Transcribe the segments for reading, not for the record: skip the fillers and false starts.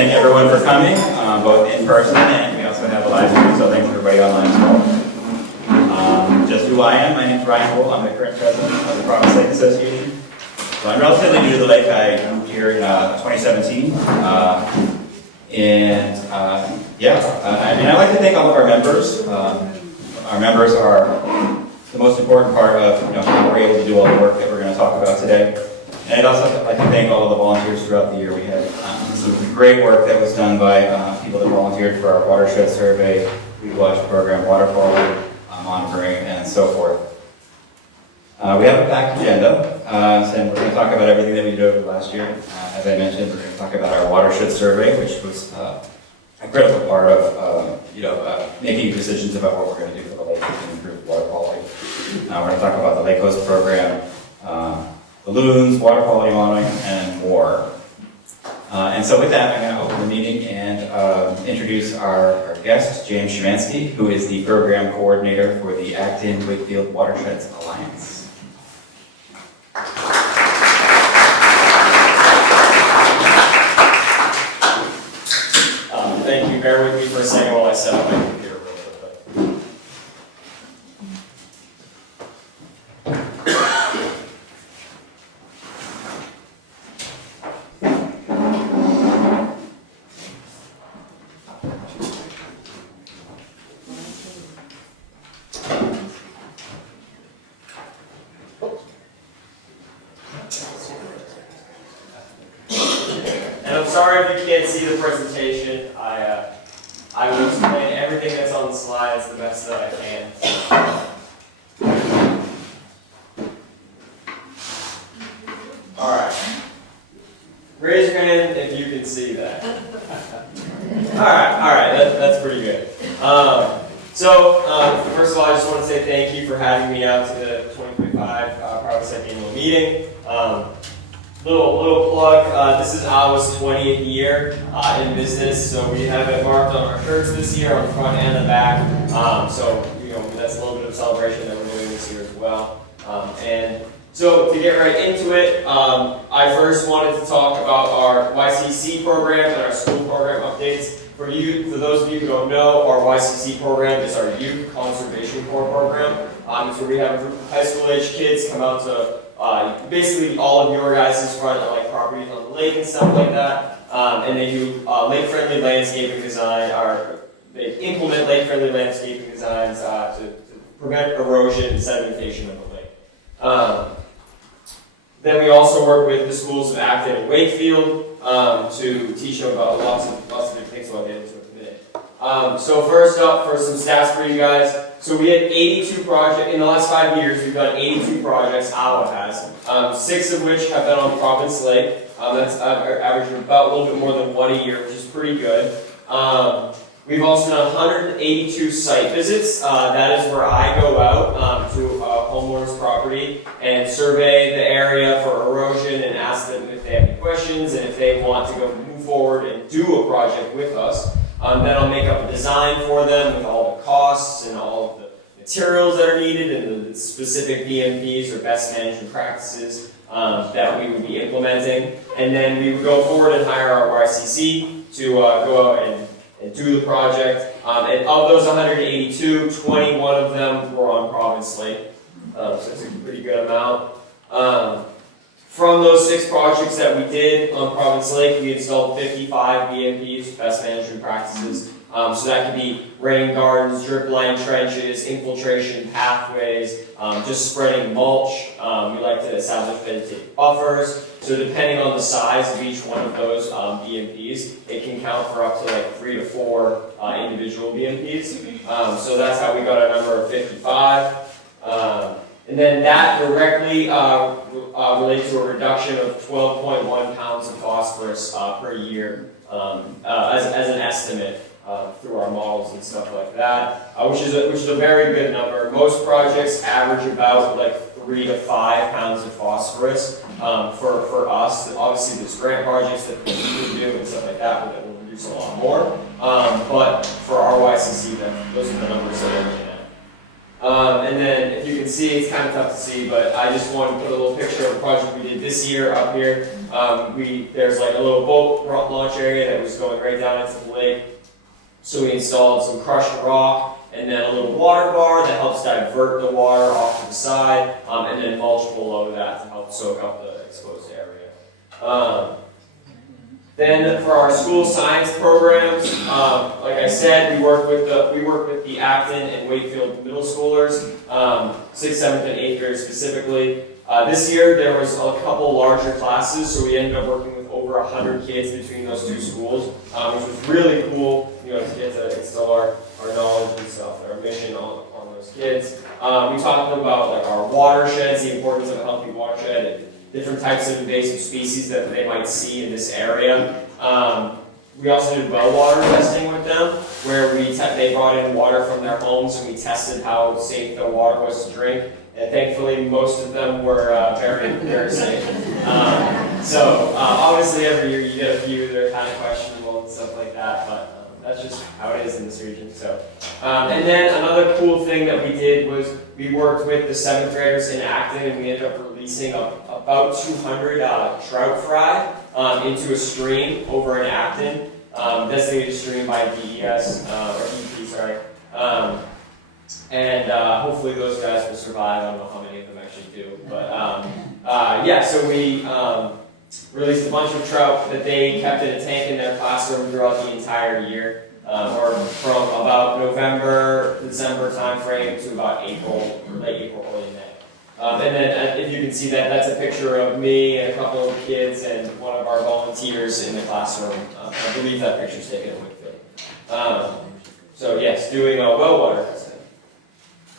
thank everyone for coming, both in person and we also have a live stream, so thanks everybody online as well. Just who I am, my name is Ryan Bull. I'm the current president of the Province Lake Association. So I'm relatively new to the lake. I moved here in 2017. I'd like to thank all of our members. Our members are the most important part of how we're able to do all the work that we're going to talk about today. And I'd also like to thank all of the volunteers throughout the year. We had some great work that was done by people that volunteered for our watershed survey, weed watch program, water quality monitoring, and so forth. We have a packed agenda, and we're going to talk about everything that we did over the last year. As I mentioned, we're going to talk about our watershed survey, which was a critical part of making decisions about what we're going to do for the lake to improve water quality. We're going to talk about the Lake Coast program, balloons, water quality monitoring, and more. And so with that, I'm going to open the meeting and introduce our guest, James Szymanski, who is the program coordinator for the Acton-Wakefield Watersheds Alliance. Thank you. Bear with me for a second while I set up my computer real quickly. And I'm sorry if you can't see the presentation. I will explain everything that's on the slides the best that I can. All right. Raise your hand if you can see that. All right, that's pretty good. First of all, I just want to say thank you for having me out to the 2025 Province Lake Annual Meeting. Little plug, this is our 20th year in business, so we have it marked on our shirts this year, on the front and the back. That's a little bit of celebration that we're doing this year as well. So to get right into it, I first wanted to talk about our YCC program and our school program updates. For those of you who don't know, our YCC program is our Youth Conservation Corps program. So we have a group of high school age kids come out to basically all of your guys' front properties on the lake and stuff like that. And they do lake-friendly landscaping design, or they implement lake-friendly landscaping designs to prevent erosion and sedimentation of the lake. Then we also work with the schools of Acton and Wakefield to teach them about lots of different things, so I'll get into it in a minute. So first up, for some stats for you guys. So we had 82 projects, in the last 5 years, we've done 82 projects, Iowa has, 6 of which have been on Province Lake. That's averaging about a little bit more than 1 a year, which is pretty good. We've also done 182 site visits. That is where I go out to a homeowner's property and survey the area for erosion and ask them if they have any questions and if they want to go move forward and do a project with us. Then I'll make up a design for them with all the costs and all of the materials that are needed and the specific BMPs or best management practices that we would be implementing. And then we would go forward and hire our YCC to go out and do the project. And of those 182, 21 of them were on Province Lake. So it's a pretty good amount. From those 6 projects that we did on Province Lake, we installed 55 BMPs, best management practices. So that could be rain gardens, drip line trenches, infiltration pathways, just spreading mulch. We like to establish vegetative buffers. So depending on the size of each one of those BMPs, it can count for up to 3 to 4 individual BMPs. So that's how we got our number of 55. And then that directly relates to a reduction of 12.1 pounds of phosphorus per year as an estimate through our models and stuff like that, which is a very good number. Most projects average about 3 to 5 pounds of phosphorus for us. Obviously, there's grant projects that we can do and stuff like that, but that will reduce a lot more. But for our YCC, those are the numbers that we're looking at. And then, if you can see, it's kind of tough to see, but I just wanted to put a little picture of a project we did this year up here. There's like a little boat launch area that was going right down into the lake. So we installed some crushed rock and then a little water bar that helps divert the water off to the side, and then mulch below that to help soak up the exposed area. Then for our school science programs, like I said, we work with the Acton and Wakefield middle schoolers, 6th, 7th, and 8th grade specifically. This year there was a couple larger classes, so we ended up working with over 100 kids between those two schools, which was really cool, to get to instill our knowledge and stuff, our mission on those kids. We talked about like our watersheds, the importance of a healthy watershed, and different types of invasive species that they might see in this area. We also did well water testing with them, where they brought in water from their homes and we tested how safe the water was to drink. And thankfully, most of them were very, very safe. So obviously, every year you get a few that are kind of questionable and stuff like that, but that's just how it is in this region. So, and then another cool thing that we did was we worked with the 7th graders in Acton, and we ended up releasing about 200 trout fry into a stream over in Acton, designated stream by DES, or DEP, sorry. And hopefully those guys will survive. I don't know how many of them actually do. But yeah, so we released a bunch of trout that they kept in a tank in their classroom throughout the entire year, or from about November, December timeframe to about April, or late April, early May. And then if you can see that, that's a picture of me and a couple of kids and one of our volunteers in the classroom. I believe that picture's taken at Wakefield. So yes, doing well water testing.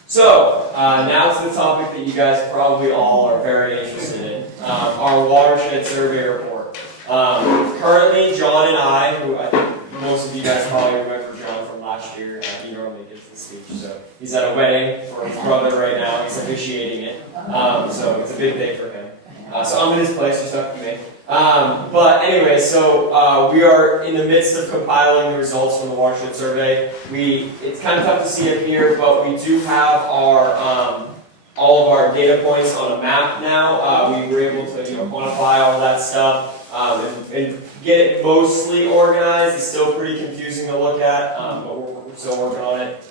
So, now to the topic that you guys probably all are very interested in, our watershed survey report. Currently, John and I, who I think most of you guys probably remember John from last year, he normally gives the speech, so he's at a wedding for his brother right now, he's officiating it, so it's a big day for him. So I'm in his place, just up to me. But anyway, so we are in the midst of compiling the results from the watershed survey. It's kind of tough to see it here, but we do have our all of our data points on a map now. We were able to quantify all that stuff and get it mostly organized. It's still pretty confusing to look at, but we're still working on it.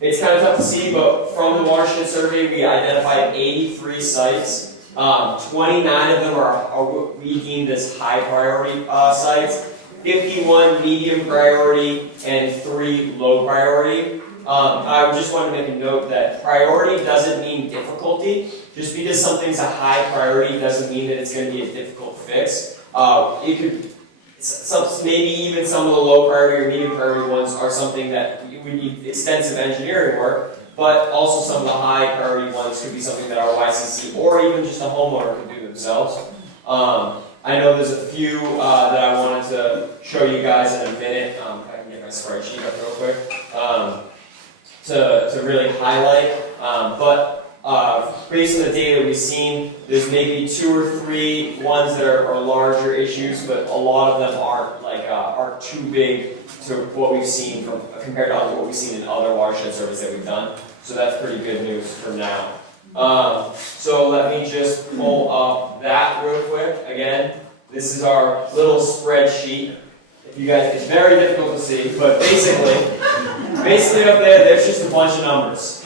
It's kind of tough to see, but from the watershed survey, we identified 83 sites. 29 of them are we deemed as high priority sites, 51 medium priority, and 3 low priority. I just want to make a note that priority doesn't mean difficulty. Just because something's a high priority doesn't mean that it's going to be a difficult fix. It could, maybe even some of the low priority or medium priority ones are something that we need extensive engineering work. But also some of the high priority ones could be something that our YCC or even just a homeowner could do themselves. I know there's a few that I wanted to show you guys in a minute. If I can get my spreadsheet up real quick to really highlight. But based on the data that we've seen, there's maybe 2 or 3 ones that are larger issues, but a lot of them aren't too big to what we've seen compared to what we've seen in other watershed surveys that we've done. So that's pretty good news for now. So let me just pull up that real quick. Again, this is our little spreadsheet. If you guys, it's very difficult to see, but basically up there's just a bunch of numbers.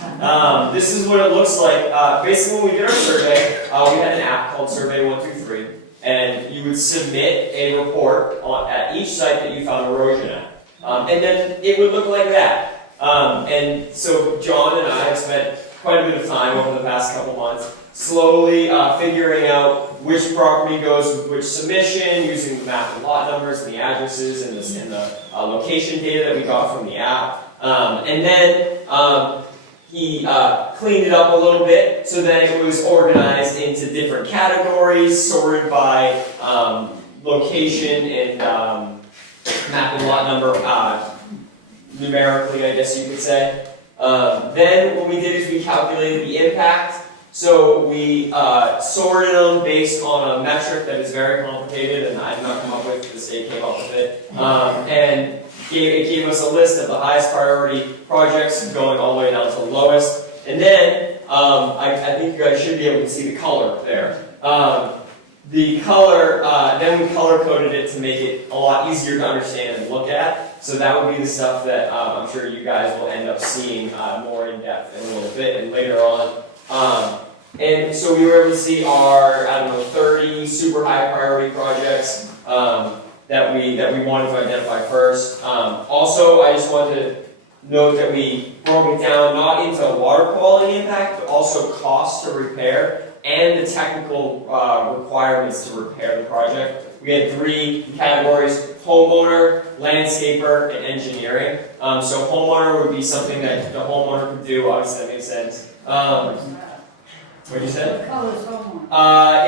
This is what it looks like. Basically, when we did our survey, we had an app called Survey 123, and you would submit a report at each site that you found erosion at. And then it would look like that. And so John and I have spent quite a bit of time over the past couple months slowly figuring out which property goes with which submission, using the map and lot numbers and the addresses and the location data that we got from the app. And then he cleaned it up a little bit, so then it was organized into different categories, sorted by location and map and lot number numerically, I guess you could say. Then what we did is we calculated the impact. So we sorted them based on a metric that is very complicated, and I did not come up with it, the state came up with it. And it gave us a list of the highest priority projects going all the way down to the lowest. And then, I think you guys should be able to see the color there. The color, then we color coded it to make it a lot easier to understand and look at. So that would be the stuff that I'm sure you guys will end up seeing more in depth in a little bit and later on. And so we were able to see our, 30 super high priority projects that we wanted to identify first. Also, I just wanted to note that we broke it down not into water quality impact, but also cost to repair and the technical requirements to repair the project. We had 3 categories: homeowner, landscaper, and engineering. So homeowner would be something that the homeowner could do. Obviously, that makes sense. What did you say?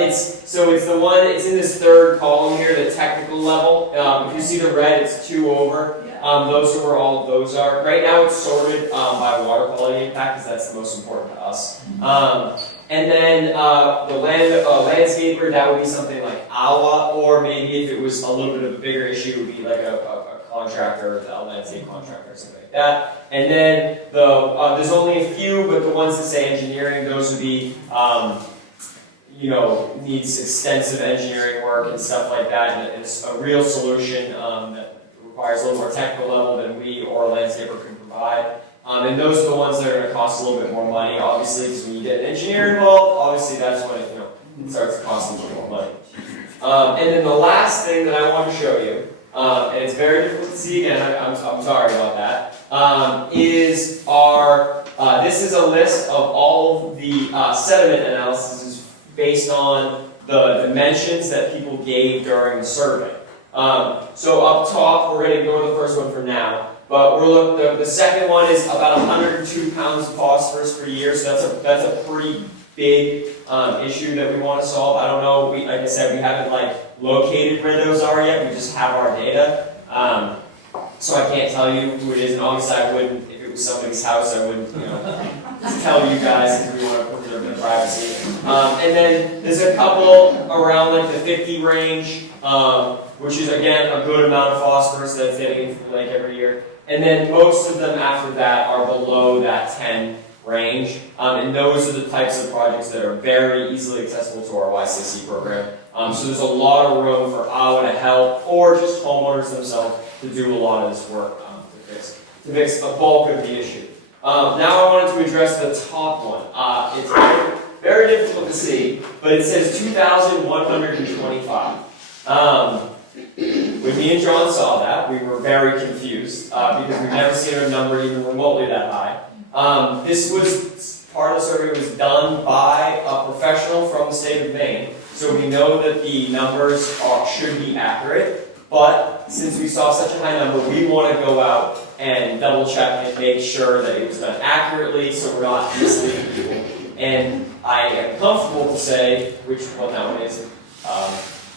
It's the one. It's in this third column here, the technical level. If you see the red, it's 2 over. Those are where all of those are. Right now, it's sorted by water quality impact because that's the most important to us. And then the landscaper, that would be something like AWA, or maybe if it was a little bit of a bigger issue, it would be like a contractor, a landscape contractor, or something like that. And then there's only a few, but the ones that say engineering, those would be, needs extensive engineering work and stuff like that, and it's a real solution that requires a little more technical level than we or a landscaper can provide. And those are the ones that are going to cost a little bit more money, obviously, because when you get an engineer involved, obviously that's when it starts to cost a little bit more money. And then the last thing that I want to show you, and it's very difficult to see again, I'm sorry about that, is this is a list of all of the sediment analysis based on the dimensions that people gave during the survey. So up top, we're going to go to the first one for now. But the second one is about 102 pounds of phosphorus per year, so that's a pretty big issue that we want to solve. I don't know, like I said, we haven't located where those are yet. We just have our data, so I can't tell you who it is. And obviously, I wouldn't, if it was somebody's house, I wouldn't, tell you guys because we want to preserve their privacy. And then there's a couple around the 50 range, which is again a good amount of phosphorus that's getting into the lake every year. And then most of them after that are below that 10 range. And those are the types of projects that are very easily accessible to our YCC program. So there's a lot of room for AWA to help, or just homeowners themselves to do a lot of this work to fix the bulk of the issue. Now I wanted to address the top one. It's very difficult to see, but it says 2,125. When me and John saw that, we were very confused because we've never seen a number even remotely that high. Part of the survey was done by a professional from the state of Maine, so we know that the numbers should be accurate, but since we saw such a high number, we want to go out and double check and make sure that it was done accurately so we're not misleading people. And I am comfortable to say which one that one is,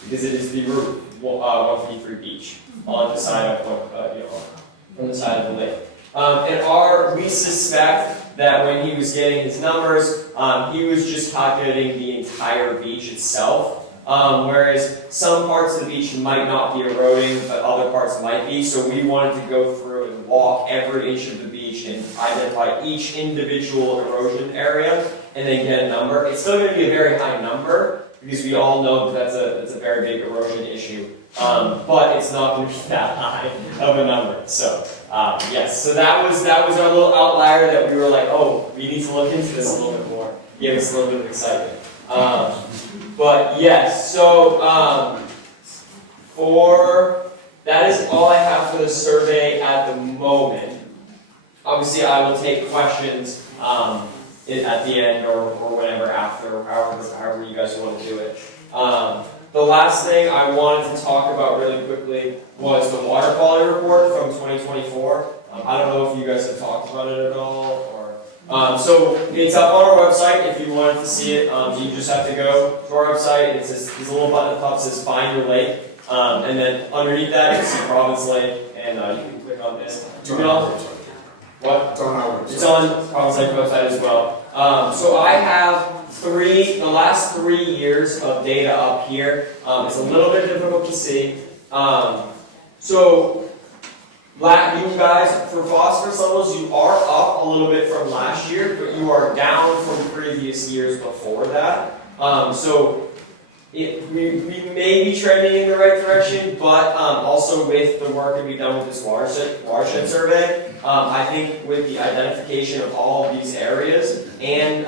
because it is the Route 153 beach on the side of from the side of the lake. And we suspect that when he was getting his numbers, he was just calculating the entire beach itself, whereas some parts of the beach might not be eroding, but other parts might be. So we wanted to go through and walk every inch of the beach and identify each individual erosion area, and then get a number. It's still going to be a very high number, because we all know that that's a very big erosion issue, but it's not going to be that high of a number. So yes, so that was our little outlier that we were like, oh, we need to look into this a little bit more. Give us a little bit of excitement. But yes, so that is all I have for the survey at the moment. Obviously, I will take questions at the end or whenever after, however you guys want to do it. The last thing I wanted to talk about really quickly was the water quality report from 2024. I don't know if you guys have talked about it at all, so it's up on our website if you wanted to see it. You just have to go to our website, and there's a little button at the top that says Find Your Lake, and then underneath that you see Province Lake, and you can click on this. What? It's on Province Lake website as well. So I have the last 3 years of data up here. It's a little bit difficult to see. So You guys, for phosphorus levels, you are up a little bit from last year, but you are down from previous years before that. So we may be trending in the right direction, but also with the work that we've done with this watershed survey, I think with the identification of all of these areas and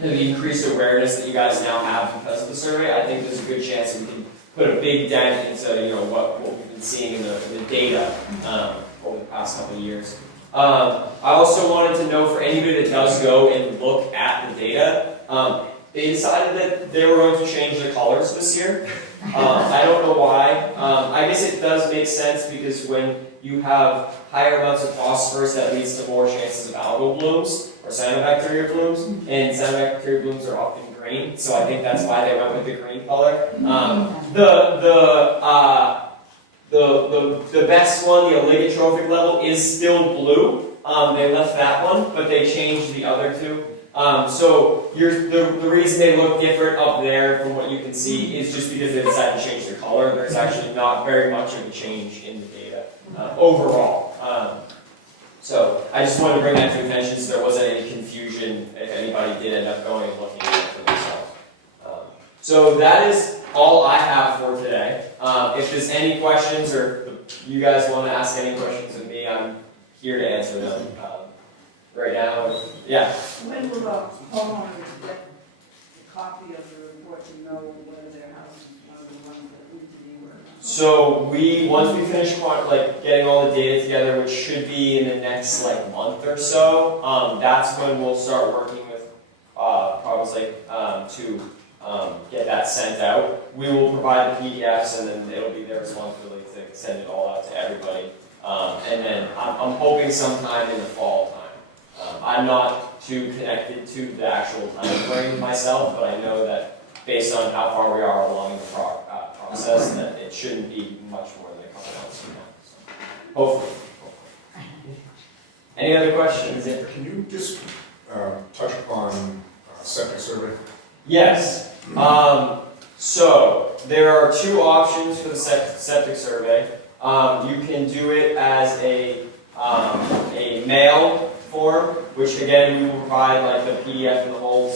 the increased awareness that you guys now have because of the survey, I think there's a good chance that we can put a big dent into what we've been seeing in the data over the past couple of years. I also wanted to know for anybody that does go and look at the data, they decided that they were going to change the colors this year. I don't know why. I guess it does make sense because when you have higher amounts of phosphorus, that leads to more chances of algal blooms or cyanobacteria blooms, and cyanobacteria blooms are often green, so I think that's why they went with the green color. The best one, the oligotrophic level, is still blue. They left that one, but they changed the other two. So the reason they look different up there from what you can see is just because they decided to change their color. There's actually not very much of a change in the data overall. So I just wanted to bring that to attention so there wasn't any confusion if anybody did end up going and looking at it for themselves. So that is all I have for today. If there's any questions or you guys want to ask any questions of me, I'm here to answer them. Right now, yeah. When will the homeowners get a copy of the report to know whether their house is one of the ones that need to be worked on? So once we finish getting all the data together, which should be in the next month or so, that's when we'll start working with probably to get that sent out. We will provide the PDFs and then it'll be there monthly to send it all out to everybody. And then I'm hoping sometime in the fall time. I'm not too connected to the actual time frame myself, but I know that based on how far we are along in the process, that it shouldn't be much more than a couple months from now. So hopefully. Any other questions? Can you just touch upon septic survey? Yes. So there are two options for the septic survey. You can do it as a mail form, which again we will provide the PDF and the whole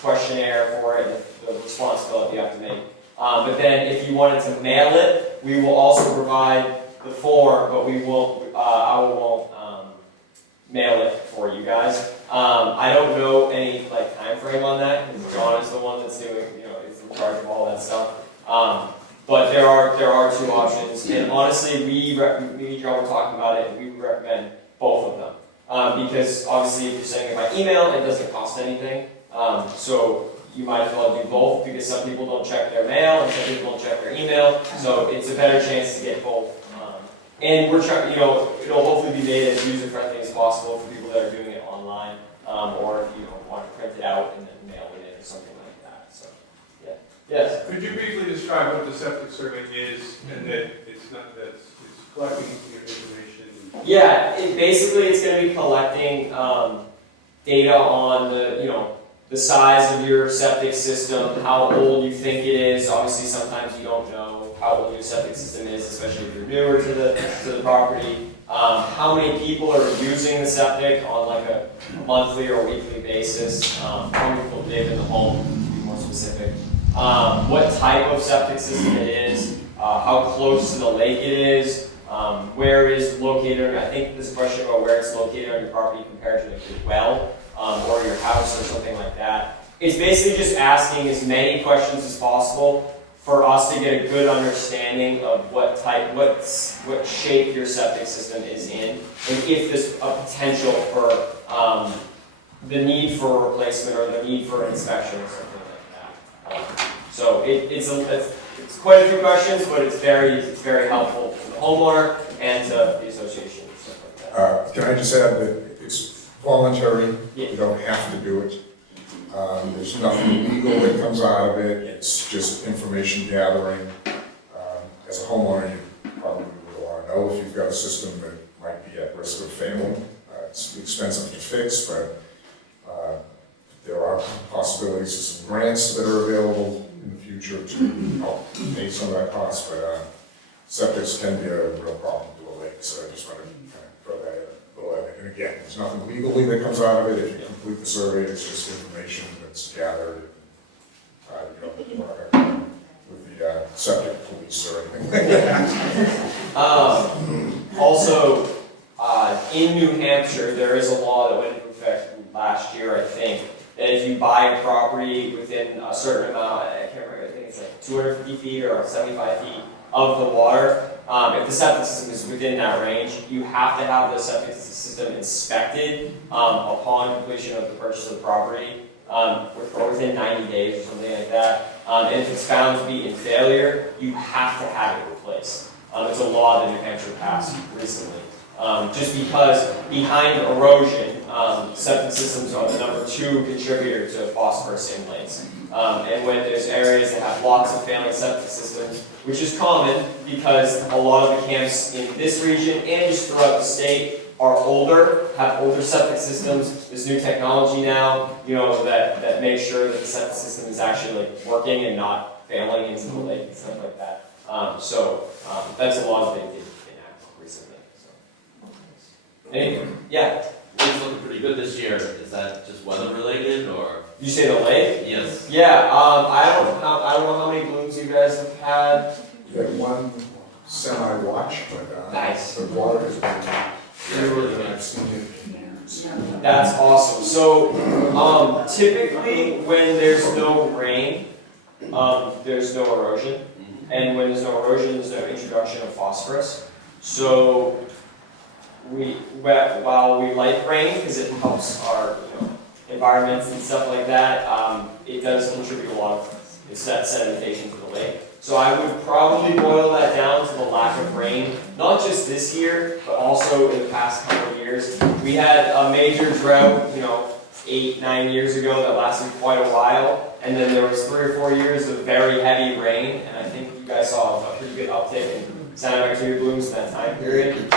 questionnaire for it, and the response fill up you have to make. But then if you wanted to mail it, we will also provide the form, but I won't mail it for you guys. I don't know any time frame on that because John is the one that's doing, is in charge of all that stuff. But there are two options, and honestly, me and John were talking about it, and we would recommend both of them. Because obviously if you're sending it by email, it doesn't cost anything. So you might as well do both because some people don't check their mail and some people don't check their email. So it's a better chance to get both. And we're trying, it'll hopefully be made as user-friendly as possible for people that are doing it online. Or if you want to print it out and then mail it in or something like that. So, yeah. Yes? Could you briefly describe what the septic survey is and that it's collecting your information? Yeah, basically it's going to be collecting data on the size of your septic system, how old you think it is. Obviously, sometimes you don't know how old your septic system is, especially if you're newer to the property. How many people are using the septic on a monthly or weekly basis? How many people live in the home, to be more specific? What type of septic system it is? How close to the lake it is? Where is located? I think this question about where it's located on your property compared to your well or your house or something like that. It's basically just asking as many questions as possible for us to get a good understanding of what shape your septic system is in, and if there's a potential for the need for a replacement or the need for an inspection or something like that. So it's quite a few questions, but it's very helpful for the homeowner and to the association and stuff like that. Can I just add that it's voluntary, Yeah. you don't have to do it. There's nothing legal that comes out of it, it's just information gathering. As a homeowner, you probably would want to know if you've got a system that might be at risk of failing. It's expensive to fix, but there are possibilities of some grants that are available in the future to help pay some of that cost. But septics can be a real problem to a lake, so I just wanted to kind of throw that in. And again, there's nothing legally that comes out of it. If you complete the survey, it's just information that's gathered. You don't work with the septic police or anything like that. Also, in New Hampshire, there is a law that went into effect last year, I think, that if you buy a property within a certain amount, I can't remember, I think it's like 250 feet or 75 feet of the water, if the septic system is within that range, you have to have the septic system inspected upon completion of the purchase of the property, or within 90 days or something like that. And if it's found to be in failure, you have to have it replaced. It's a law that New Hampshire passed recently. Just because behind erosion, septic systems are the #2 contributor to phosphorus inlays. And when there's areas that have lots of failing septic systems, which is common because a lot of the camps in this region and just throughout the state are older, have older septic systems. There's new technology now, that makes sure that the septic system is actually like working and not failing into the lake and stuff like that. So that's a law that they did enact recently. So. Anything? Yeah. It's looking pretty good this year. Is that just weather related or? Did you say the lake? Yes. Yeah. I don't know how many blooms you guys have had. We had one semi-watch, but Nice. the water has been clearer than I've seen it in years. That's awesome. So typically when there's no rain, there's no erosion, and when there's no erosion, there's no introduction of phosphorus. So while we like rain because it helps our environments and stuff like that, it does contribute a lot of sedimentation to the lake. So I would probably boil that down to the lack of rain, not just this year, but also in the past couple of years. We had a major drought, 8-9 years ago that lasted quite a while, and then there was 3 or 4 years of very heavy rain, and I think you guys saw a pretty good uptick in cyanobacteria blooms in that time period.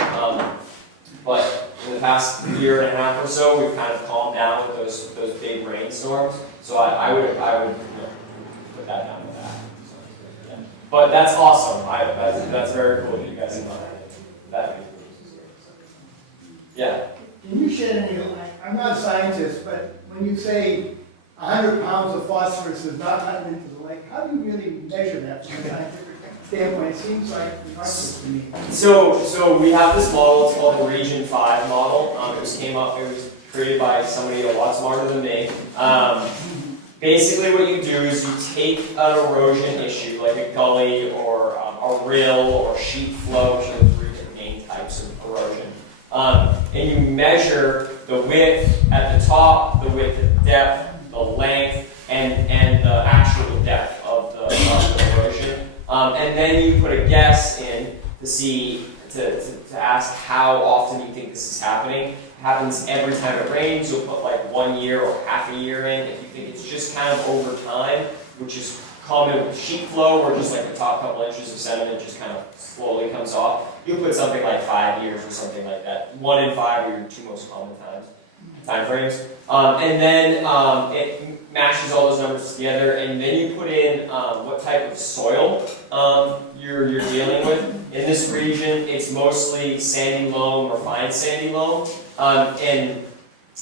But in the past year and a half or so, we've kind of calmed down with those big rainstorms. So I would put that down to that. So, yeah. But that's awesome. That's very cool that you guys have done that. Yeah. Can you shed any light? I'm not a scientist, but when you say 100 pounds of phosphorus is not gotten into the lake, how do you really measure that from a scientific standpoint? It seems like remarkable to me. So we have this model. It's called the Region 5 model. It was created by somebody a lot smarter than me. Basically, what you do is you take an erosion issue, like a gully or a rill or sheet flow, which are the 3 main types of erosion. And you measure the width at the top, the width at the depth, the length, and the actual depth of the erosion. And then you put a guess in to see, to ask how often you think this is happening. It happens every time it rains. You'll put like 1 year or half a year in. If you think it's just kind of over time, which is common with sheet flow, or just like the top couple inches of sediment just kind of slowly comes off, you'll put something like 5 years or something like that. 1 in 5 are your 2 most common time frames. And then it mashes all those numbers together, and then you put in what type of soil you're dealing with. In this region, it's mostly sandy loam or fine sandy loam, and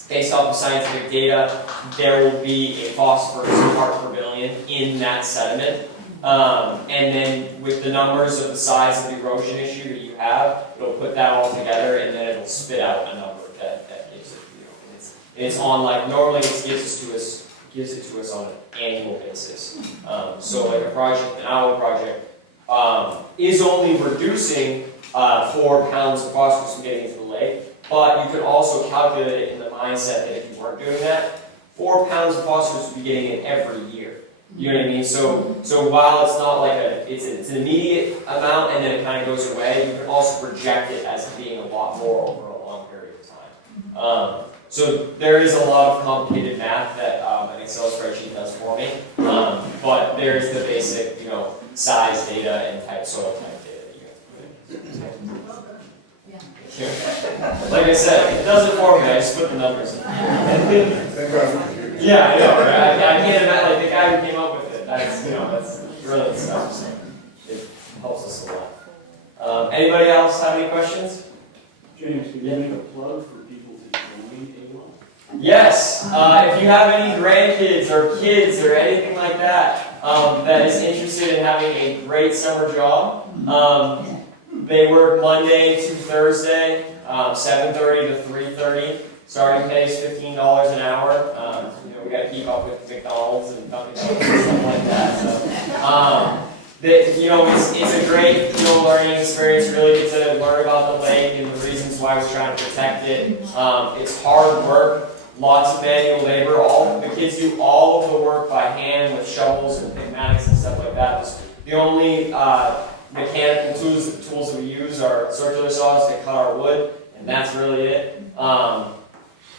based off of scientific data, there will be a phosphorus part per billion in that sediment. And then with the numbers of the size of the erosion issue that you have, it'll put that all together, and then it'll spit out a number that gives it. It's on like normally it gives it to us on an annual basis. So like an hour project is only reducing 4 pounds of phosphorus from getting into the lake, but you could also calculate it in the mindset that if you weren't doing that, 4 pounds of phosphorus would be getting in every year. You know what I mean? So while it's not like it's an immediate amount and then it kind of goes away, you can also project it as being a lot more over a long period of time. So there is a lot of complicated math that an Excel spreadsheet does for me, but there's the basic, size data and soil type data that you have to put in. Like I said, it does it for me. I just put the numbers in. Thank God for computers. Yeah, I know. Right? I can't imagine like the guy who came up with it. That's brilliant stuff. So it helps us a lot. Anybody else have any questions? James, can you make a plug for people to join AWOL? Yes, if you have any grandkids or kids or anything like that that is interested in having a great summer job, they work Monday to Thursday, 7:30 to 3:30. Starting pay is $15 an hour. We got to keep up with McDonald's and Dunkin' Donuts and stuff like that. So, it's a great learning experience. Really get to learn about the lake and the reasons why we're trying to protect it. It's hard work. Lots of manual labor. All the kids do all of the work by hand with shovels and pneumatics and stuff like that. The only mechanical tools that we use are circular saws to cut our wood, and that's really it.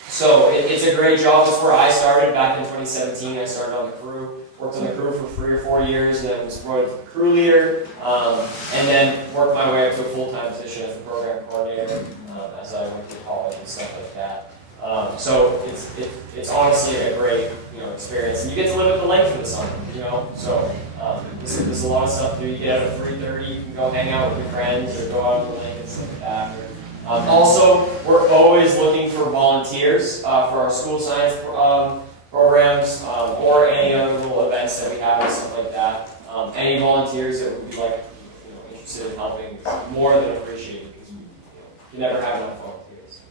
So it's a great job. That's where I started back in 2017. I started on the crew, worked on the crew for 3 or 4 years, and then was promoted to crew leader, and then worked my way up to a full-time position as a program coordinator as I went to college and stuff like that. So it's honestly a great experience, and you get to live at the lake for the summer. So there's a lot of stuff to do. You get out at 3:30, you can go hang out with your friends or go out to the lake and stuff like that. Also, we're always looking for volunteers for our school science programs or any other little events that we have and stuff like that. Any volunteers that would be interested in helping is more than appreciated because you never have enough volunteers.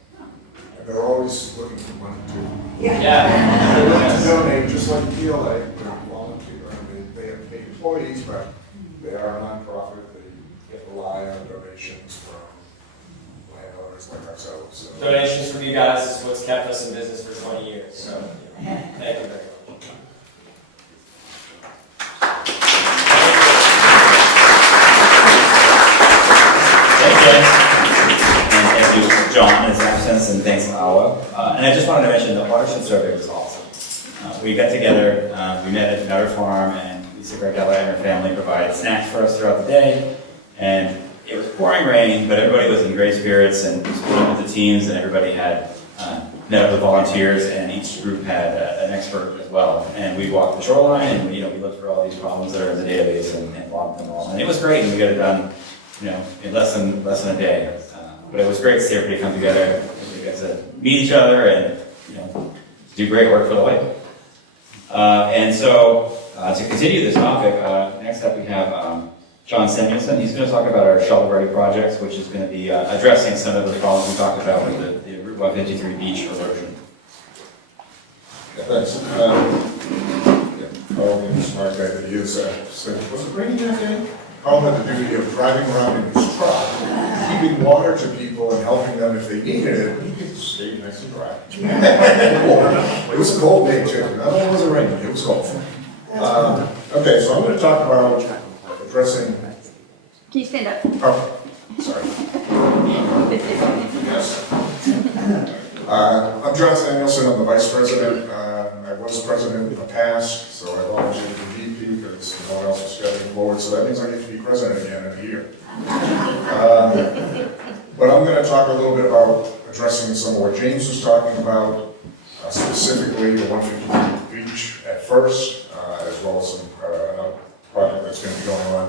And they're always looking for money too. Yeah. They want to donate, just like PLA, they're volunteer, they have paid employees, but they are a nonprofit, they rely on donations from landowners like ourselves. So. Donations from you guys is what's kept us in business for 20 years, so thank you very much. Thanks, James. And thank you, John, in his absence, and thanks, Awa. And I just wanted to mention the watershed survey was awesome. We got together, we met at Nutter Farm, and Lisa Gardella and her family provided snacks for us throughout the day. And it was pouring rain, but everybody was in great spirits and split up into teams, and everybody had met up with volunteers, and each group had an expert as well. And we walked the shoreline, and we looked for all these problems that are in the database and logged them all. And it was great, and we got it done, in less than a day. But it was great to see everybody come together, we got to meet each other, and do great work for the lake. And so to continue this topic, next up we have John Samuelson. He's going to talk about our shovel-ready projects, which is going to be addressing some of the problems we talked about with the Route 153 beach erosion. Yeah, thanks. Carl, being the smart guy that he is, said, was it raining that day? Carl had the duty of driving around in his truck, keeping water to people and helping them if they needed it. He could stay nice and dry. It was a cold day too. No, it wasn't raining. It was cold. Okay, so I'm going to talk about addressing. Can you stand up? Oh, sorry. Yes. I'm John Samuelson. I'm the vice president. I was president in the past, so I volunteered for VP because no one else was stepping forward. So that means I get to be president again in a year. But I'm going to talk a little bit about addressing some of what James was talking about, specifically the 153 beach at first, as well as some another project that's going to be going on.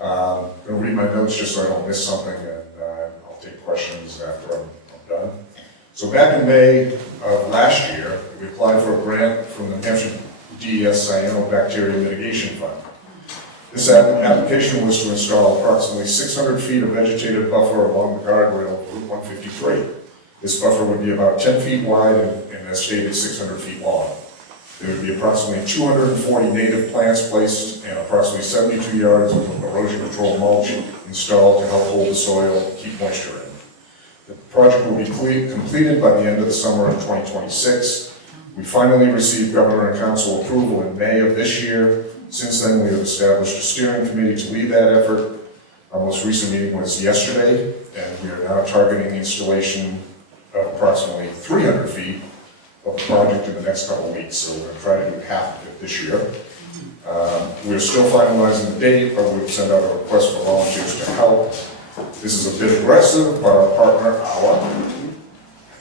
I'm going to read my notes just so I don't miss something, and I'll take questions after I'm done. So back in May of last year, we applied for a grant from the New Hampshire DES Cyanobacteria Mitigation Fund. This application was to install approximately 600 feet of vegetative buffer along the guardrail of Route 153. This buffer would be about 10 feet wide and as stated, 600 feet long. There would be approximately 240 native plants placed and approximately 72 yards of erosion control mulch installed to help hold the soil, keep moisture in. The project will be completed by the end of the summer of 2026. We finally received Governor and Council approval in May of this year. Since then, we have established a steering committee to lead that effort. Our most recent meeting was yesterday, and we are now targeting installation of approximately 300 feet of the project in the next couple of weeks. So we're going to try to do half of it this year. We're still finalizing the date, but we've sent out a request for volunteers to help. This is a bit aggressive, but our partner, Awa,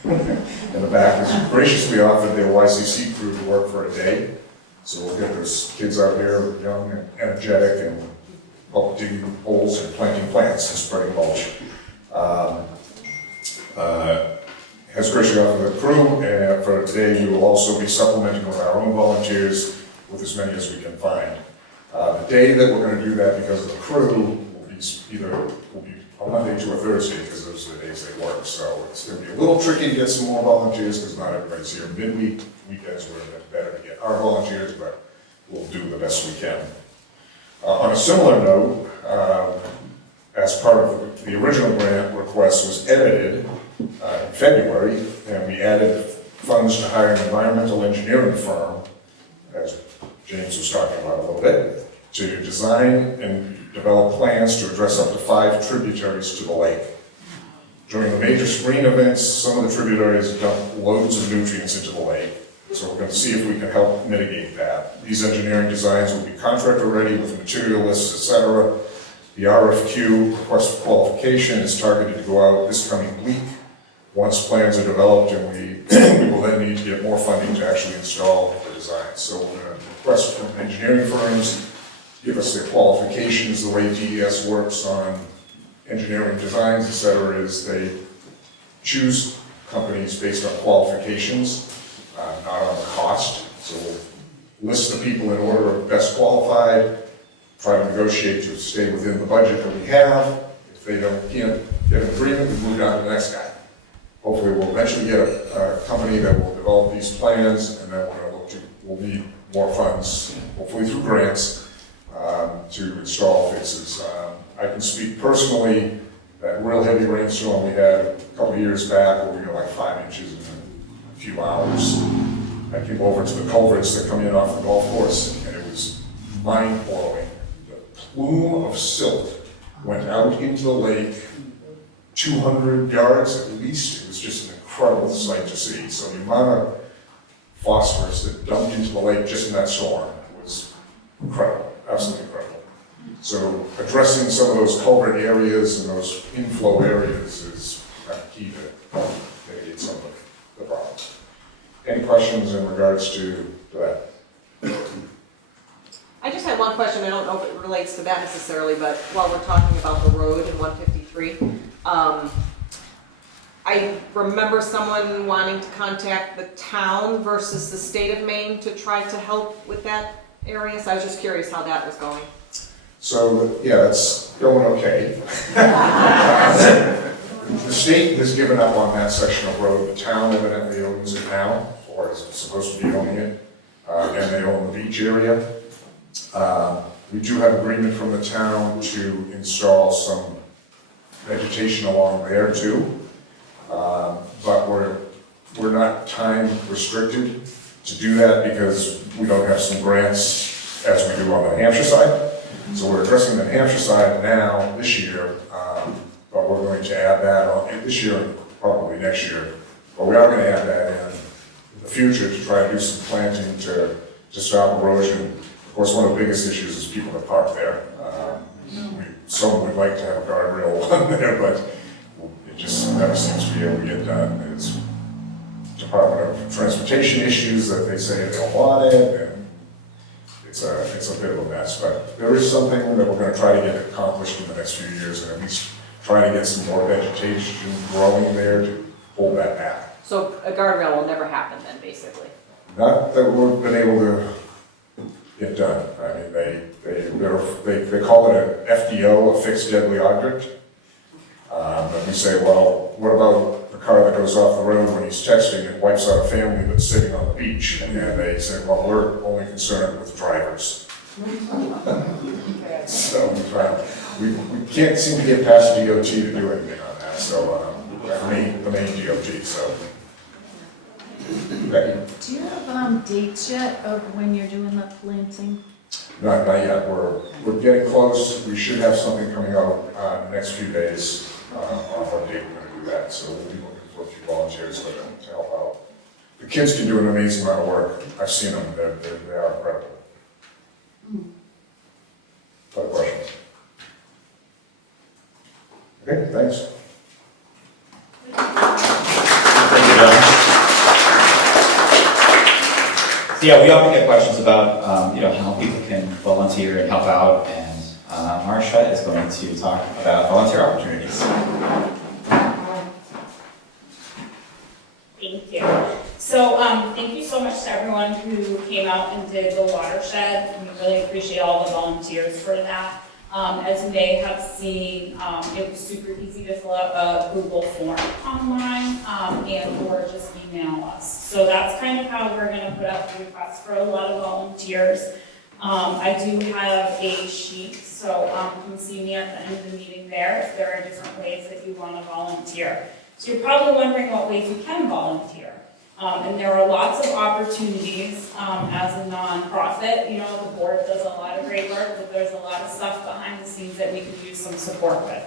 in the back, has graciously offered their YCC crew to work for a day. So we'll get those kids out here, young and energetic, and digging holes and planting plants and spreading mulch. Has graciously offered the crew, and for today we will also be supplementing with our own volunteers with as many as we can find. The day that we're going to do that, because of the crew, will be a Monday to a Thursday, because those are the days they work. So it's going to be a little tricky to get some more volunteers, because not everybody's here midweek. Weekends were better to get our volunteers, but we'll do the best we can. On a similar note, as part of the original grant request was edited in February, and we added funds to hire an environmental engineering firm, as James was talking about a little bit, to design and develop plans to address up to 5 tributaries to the lake. During the major spring events, some of the tributaries dump loads of nutrients into the lake, so we're going to see if we can help mitigate that. These engineering designs will be contractor ready with material lists, etc. The RFQ, request for qualification, is targeted to go out this coming week. Once plans are developed, and we will then need to get more funding to actually install the design. So we're going to request from engineering firms, give us their qualifications. The way DES works on engineering designs, etc., is they choose companies based on qualifications, not on cost. So we'll list the people in order of best qualified, try to negotiate to stay within the budget that we have. If they can't get an agreement, we move on to the next guy. Hopefully we'll eventually get a company that will develop these plans, and then we'll need more funds, hopefully through grants, to install fixes. I can speak personally, that real heavy rainstorm we had a couple of years back, where we got like 5 inches in a few hours. I came over to the culverts that come in off the golf course, and it was mind-blowing. The plume of silt went out into the lake 200 yards at least. It was just an incredible sight to see. So the amount of phosphorus that dumped into the lake just in that storm was incredible, absolutely incredible. So addressing some of those culvert areas and those inflow areas is kind of key to mitigate some of the problems. Any questions in regards to that? I just had one question. I don't know if it relates to that necessarily, but while we're talking about the road in 153, I remember someone wanting to contact the town versus the state of Maine to try to help with that area. So I was just curious how that was going. So, yeah, that's going okay. The state has given up on that section of road. The town evidently owns it now, or is supposed to be owning it, and they own the beach area. We do have agreement from the town to install some vegetation along there too, but we're not time restricted to do that because we don't have some grants as we do on the New Hampshire side. So we're addressing the New Hampshire side now this year, but we're going to add that on this year and probably next year. But we are going to add that in the future to try to do some planting to stop erosion. Of course, one of the biggest issues is people that park there. Some would like to have a guardrail on there, but it just never seems to be able to get done. It's Department of Transportation issues that they say they don't want it, and it's a bit of a mess. But there is something that we're going to try to get accomplished in the next few years, and at least try to get some more vegetation growing there to hold that back. So a guardrail will never happen then, basically. Not that we've been able to get done. I mean, they call it a FDO, a fixed deadly object. And we say, well, what about the car that goes off the road when he's texting and wipes out a family that's sitting on the beach? And they say, well, we're only concerned with drivers. So we can't seem to get past DOT to do anything on that. So the main DOT. So. Becky? Do you have dates yet of when you're doing the planting? Not yet. We're getting close. We should have something coming out the next few days on what date we're going to do that. So we'll be looking for a few volunteers to help out. The kids can do an amazing amount of work. I've seen them. They are incredible. Other questions? Okay, thanks. So yeah, we often get questions about how people can volunteer and help out, and Marcia is going to talk about volunteer opportunities. Thank you. So, thank you so much to everyone who came out and did the watershed. We really appreciate all the volunteers for that. As you may have seen, it was super easy to fill out a Google form online, or just email us. So that's kind of how we're gonna put out the request for a lot of volunteers. I do have a sheet, so come see me at the end of the meeting there if there are different ways that you wanna volunteer. So you're probably wondering what ways you can volunteer. And there are lots of opportunities as a nonprofit. You know, the board does a lot of great work, but there's a lot of stuff behind the scenes that we could use some support with.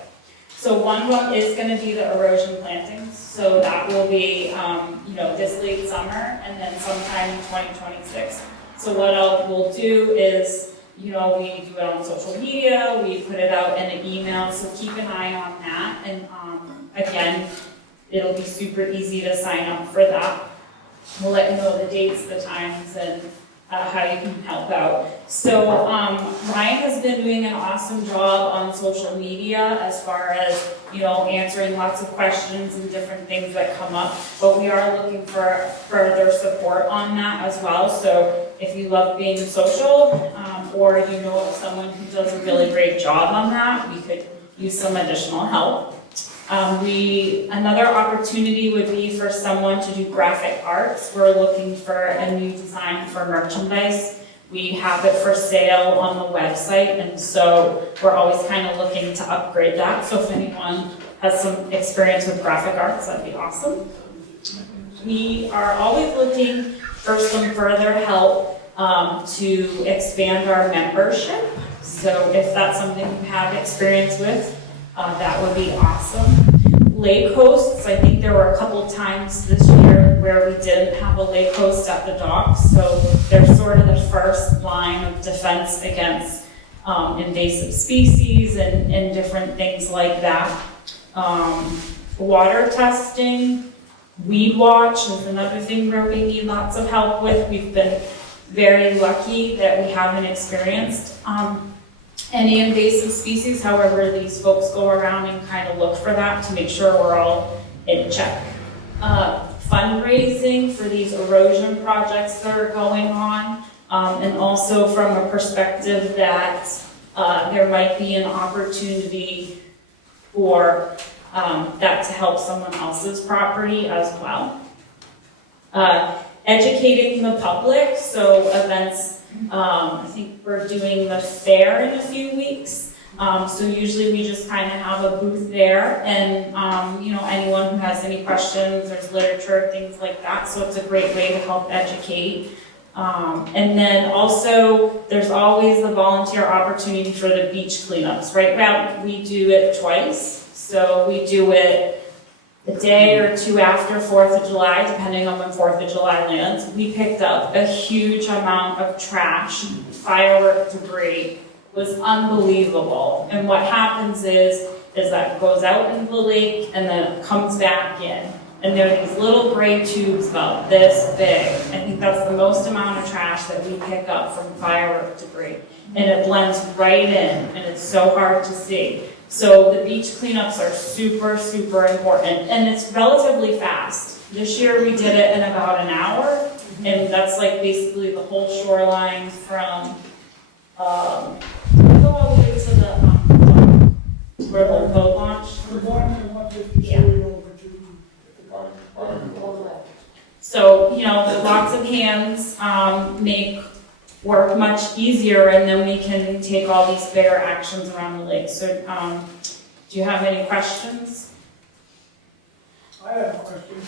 So one of them is going to be the erosion plantings. So that will be, this late summer and then sometime in 2026. So what we'll do is, we do it on social media, we put it out in an email, so keep an eye on that. And again, it'll be super easy to sign up for that. We'll let you know the dates, the times, and how you can help out. So Ryan has been doing an awesome job on social media as far as, answering lots of questions and different things that come up. But we are looking for further support on that as well. So if you love being social, or you know of someone who does a really great job on that, we could use some additional help. Another opportunity would be for someone to do graphic arts. We're looking for a new design for merchandise. We have it for sale on the website, and so we're always kind of looking to upgrade that. So if anyone has some experience with graphic arts, that'd be awesome. We are always looking for some further help to expand our membership. So if that's something you have experience with, that would be awesome. Lake hosts, I think there were a couple times this year where we didn't have a lake host at the docks, so they're sort of the first line of defense against invasive species and different things like that. Water testing, weed watch is another thing where we need lots of help with. We've been very lucky that we haven't experienced any invasive species. However, these folks go around and kind of look for that to make sure we're all in check. Fundraising for these erosion projects that are going on, and also from a perspective that there might be an opportunity for that to help someone else's property as well. Educating the public, so events. I think we're doing the fair in a few weeks. So usually we just kind of have a booth there, and anyone who has any questions, there's literature, things like that. So it's a great way to help educate. And then also there's always the volunteer opportunity for the beach cleanups. Right now we do it twice. So we do it a day or two after 4th of July, depending on when 4th of July lands. We picked up a huge amount of trash, firework debris. It was unbelievable. And what happens is that it goes out into the lake and then it comes back in. And there are these little gray tubes about this big. I think that's the most amount of trash that we pick up from firework debris. And it blends right in, and it's so hard to see. So the beach cleanups are super, super important, and it's relatively fast. This year we did it in about an hour, and that's like basically the whole shoreline from, go all the way to the, where the boat launch. The one from 150 Yeah. over to So, lots of hands make work much easier, and then we can take all these bigger actions around the lake. So, do you have any questions? I have a question.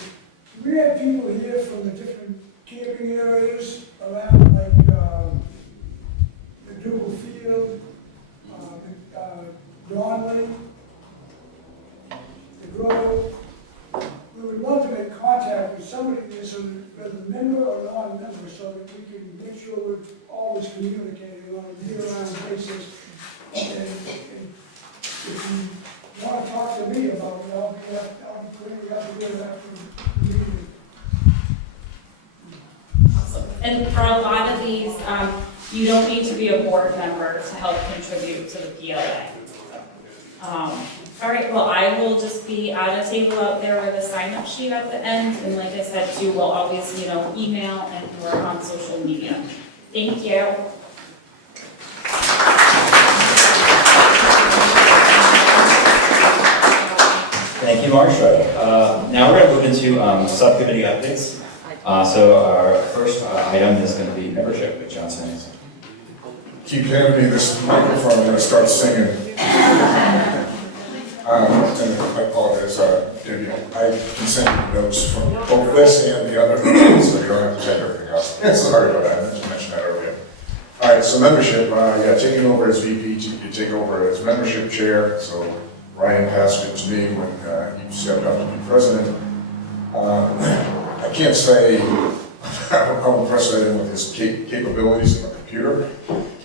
We have people here from the different camping areas around, like the Dougal Field, Donley, the Grove. We would love to make contact with somebody there, so whether a member or non-member, so that we can make sure we're always communicating on a year-round basis. And if you want to talk to me about it, I'll put it up together after the meeting. And for a lot of these, You don't need to be a board member to help contribute to the PLA. All right, well, I will just be at a table out there with a sign-up sheet at the end, and like I said too, we'll always, email and we're on social media. Thank you. Thank you, Marcia. Now we're going to move into subcommittee updates. So our first item is going to be membership with Johnson. Keep handing me this microphone, I'm gonna start singing. And I apologize, Debbie, I can send you notes from both this and the other, so you don't have to check everything out. Sorry about that, I meant to mention that earlier. All right, so membership, taking over as VP, you take over as membership chair, so Ryan passed it to me when he stepped up to be president. I can't say how impressed I am with his capabilities in the computer.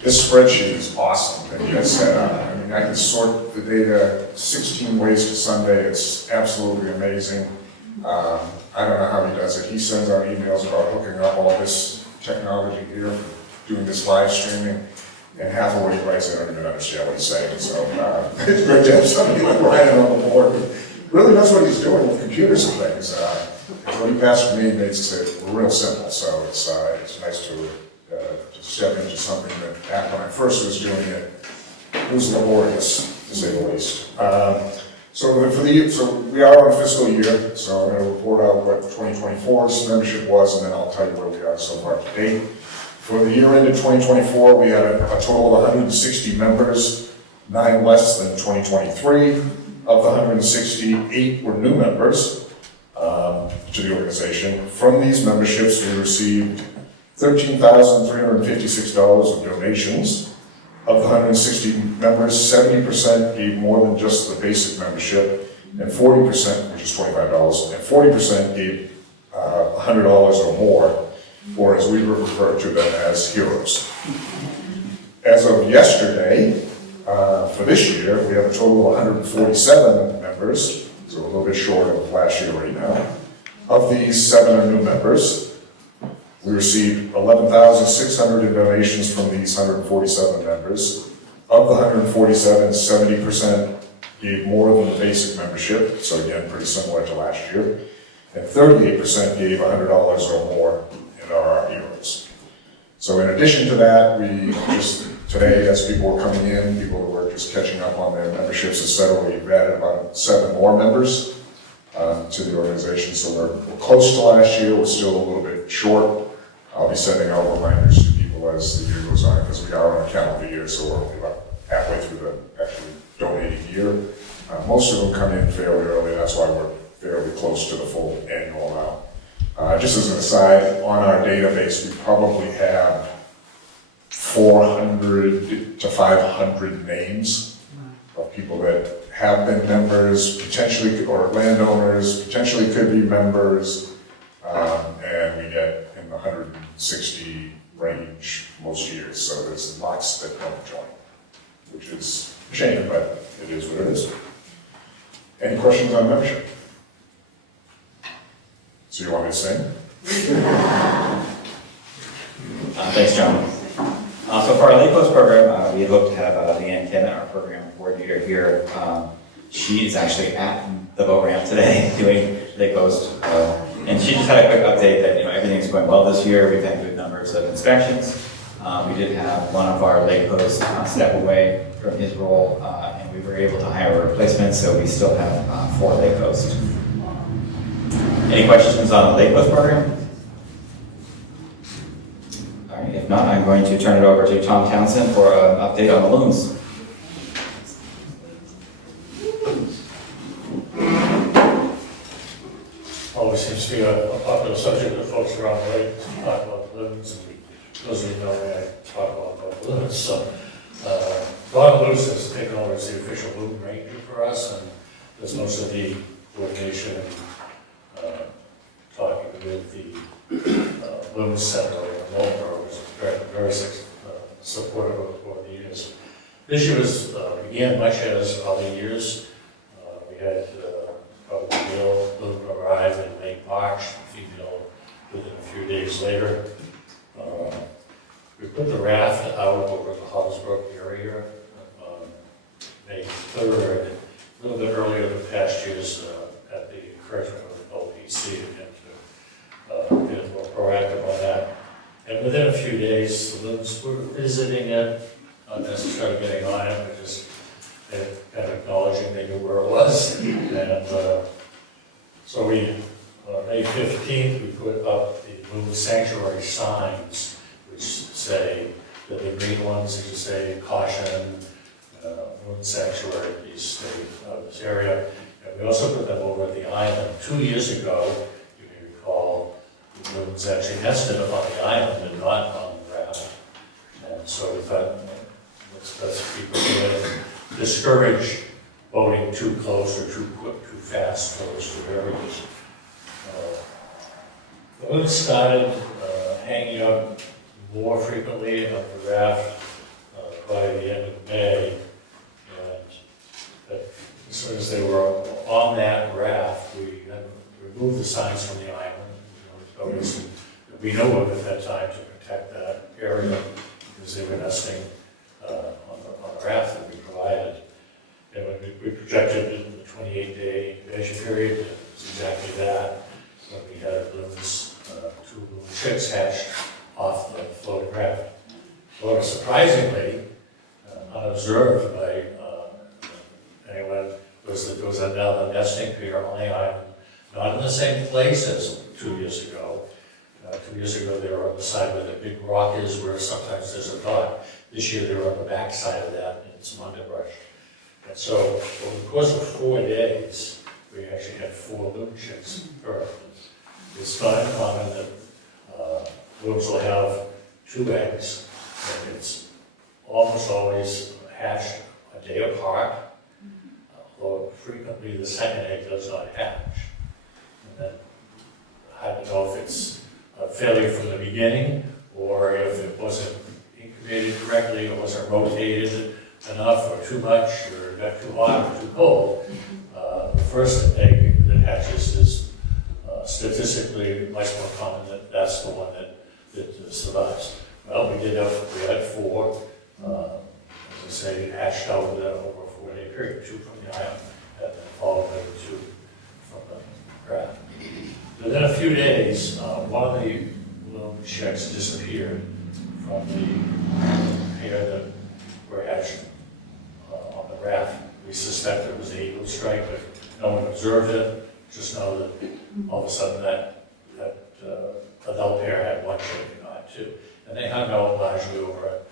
This spreadsheet is awesome that he has set up. I mean, I can sort the data 16 ways to Sunday. It's absolutely amazing. I don't know how he does it. He sends out emails about hooking up all this technology here, doing this live streaming, and half of what he writes, I don't even understand what he's saying. So it's great to have somebody like Ryan on the board who really knows what he's doing with computers and things. What he passed to me makes it real simple, so it's nice to step into something that back when I first was doing it, it was laborious, to say the least. So we are on a fiscal year, so I'm going to report out what 2024's membership was, and then I'll tell you where we are so far to date. For the year ended 2024, we had a total of 160 members, 9 less than 2023. Of the 160, 8 were new members to the organization. From these memberships, we received $13,356 of donations. Of the 160 members, 70% gave more than just the basic membership, and 40%, which is $25, and 40% gave $100 or more, or as we refer to them as heroes. As of yesterday, for this year, we have a total of 147 members, so a little bit short of last year right now. Of these, 7 are new members. We received 11,600 in donations from these 147 members. Of the 147, 70% gave more than the basic membership, so again, pretty similar to last year. And 38% gave $100 or more in our heroes. So in addition to that, we just today, as people were coming in, people were just catching up on their memberships, etc., we've added about 7 more members to the organization. So we're close to last year, we're still a little bit short. I'll be sending out reminders to people as the year goes on, because we are on a calendar year, so we're only about halfway through the actually donating year. Most of them come in fairly early, that's why we're fairly close to the full annual amount. Just as an aside, on our database, we probably have 400 to 500 names of people that have been members, potentially, or landowners, potentially could be members, and we get in the 160 range most years, so there's lots that don't join, which is a shame, but it is what it is. Any questions on membership? So you want me to sing? Thanks, John. So for our Lake Coast program, we hope to have Leanne Kennett, our program coordinator here. She is actually at the boat ramp today doing Lake Coast. And she just had a quick update that everything's going well this year. We've had good numbers of inspections. We did have one of our Lake Coast step away from his role, and we were able to hire a replacement, so we still have 4 Lake Coast. Any questions on the Lake Coast program? All right, if not, I'm going to turn it over to Tom Townsend for an update on the loons. Always seems to be a popular subject with folks around the lake, to talk about balloons, and those of you know me, I talk about balloons. So, Ron Lewis has taken over as the official balloon ranger for us, and does most of the coordination and talking with the balloon center in Marlborough, which is very supportive over the years. This year was began much as other years. We had probably male balloon arrive in late March, female within a few days later. We put the raft out over the Hallsbrook area on May 3rd, a little bit earlier than past years, at the encouragement of the LPC again to be a little more proactive on that. And within a few days, the loons were visiting it, not necessarily getting on it, but just kind of acknowledging they knew where it was. And so we, May 15th, we put up the loon sanctuary signs, which say, the green ones, that just say caution, loon sanctuary, please stay out of this area. And we also put them over at the island. 2 years ago, you may recall, the loons actually nested up on the island and not on the raft. And so we thought, let's be prepared to discourage boating too close or too quick, too fast close to areas. The loons started hanging out more frequently on the raft by the end of May. And as soon as they were on that raft, we had removed the signs from the island. You know, that we know of at that time to protect that area because they were nesting on the raft that we provided. And when we projected in the 28-day incubation period, it was exactly that. When we had loons, 2 loon chicks hatched off the floating raft. Well, surprisingly, unobserved by anyone, was that there was another nesting pair on the island, not in the same place as 2 years ago. 2 years ago, they were on the side where the big rock is, where sometimes there's a dock. This year, they were on the back side of that in some underbrush. And so, over the course of 4 days, we actually had 4 loon chicks birth. It's not uncommon that loons will have 2 eggs, and it's almost always hatched a day apart, although frequently the second egg does not hatch. And then I don't know if it's a failure from the beginning, or if it wasn't incubated correctly, or wasn't rotated enough, or too much, or got too hot or too cold. The first egg that hatches is statistically much more common that that's the one that survives. Well, we had 4, as I say, hatched out over a 4-day period, 2 from the island, and then followed by 2 from the raft. Within a few days, one of the loon chicks disappeared from the pair that were hatched on the raft. We suspect it was an eagle strike, but no one observed it. Just know that all of a sudden that adult pair had 1 chick and not 2. And they hung out largely over,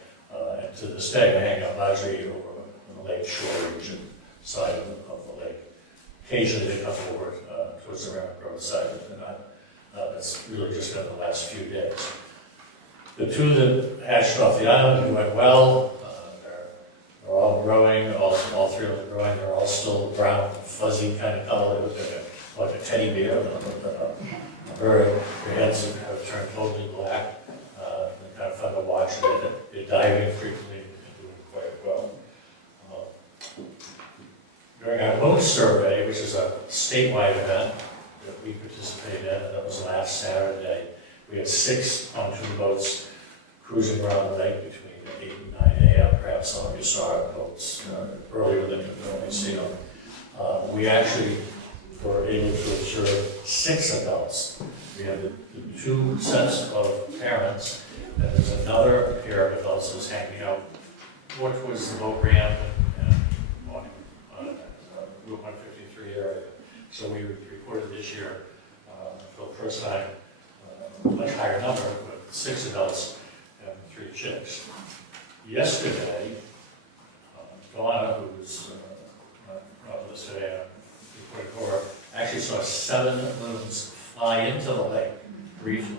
and to this day, they hang out largely over on the lake shore region side of the lake. Occasionally they come over towards the railroad side, but they're not. That's really just been the last few days. The 2 that hatched off the island went well. They're all growing, all 3 of them are growing. They're all still brown, fuzzy kind of color. They look like a teddy bear. Their heads have turned totally black. They're kind of fun to watch. They're diving frequently and doing quite well. During our loon survey, which is a statewide event that we participate in, and that was last Saturday, we had 6 pontoon boats cruising around the lake between 8 and 9 a.m. Perhaps some of you saw our boats earlier than you normally see them. We actually were able to observe 6 adults. We had the 2 sets of parents, and there's another pair of adults that was hanging out more towards the boat ramp and on Route 153 area. So we reported this year, for the first time, a much higher number, but 6 adults and 3 chicks. Yesterday, Donna, who was not with us today, actually saw 7 loons fly into the lake briefly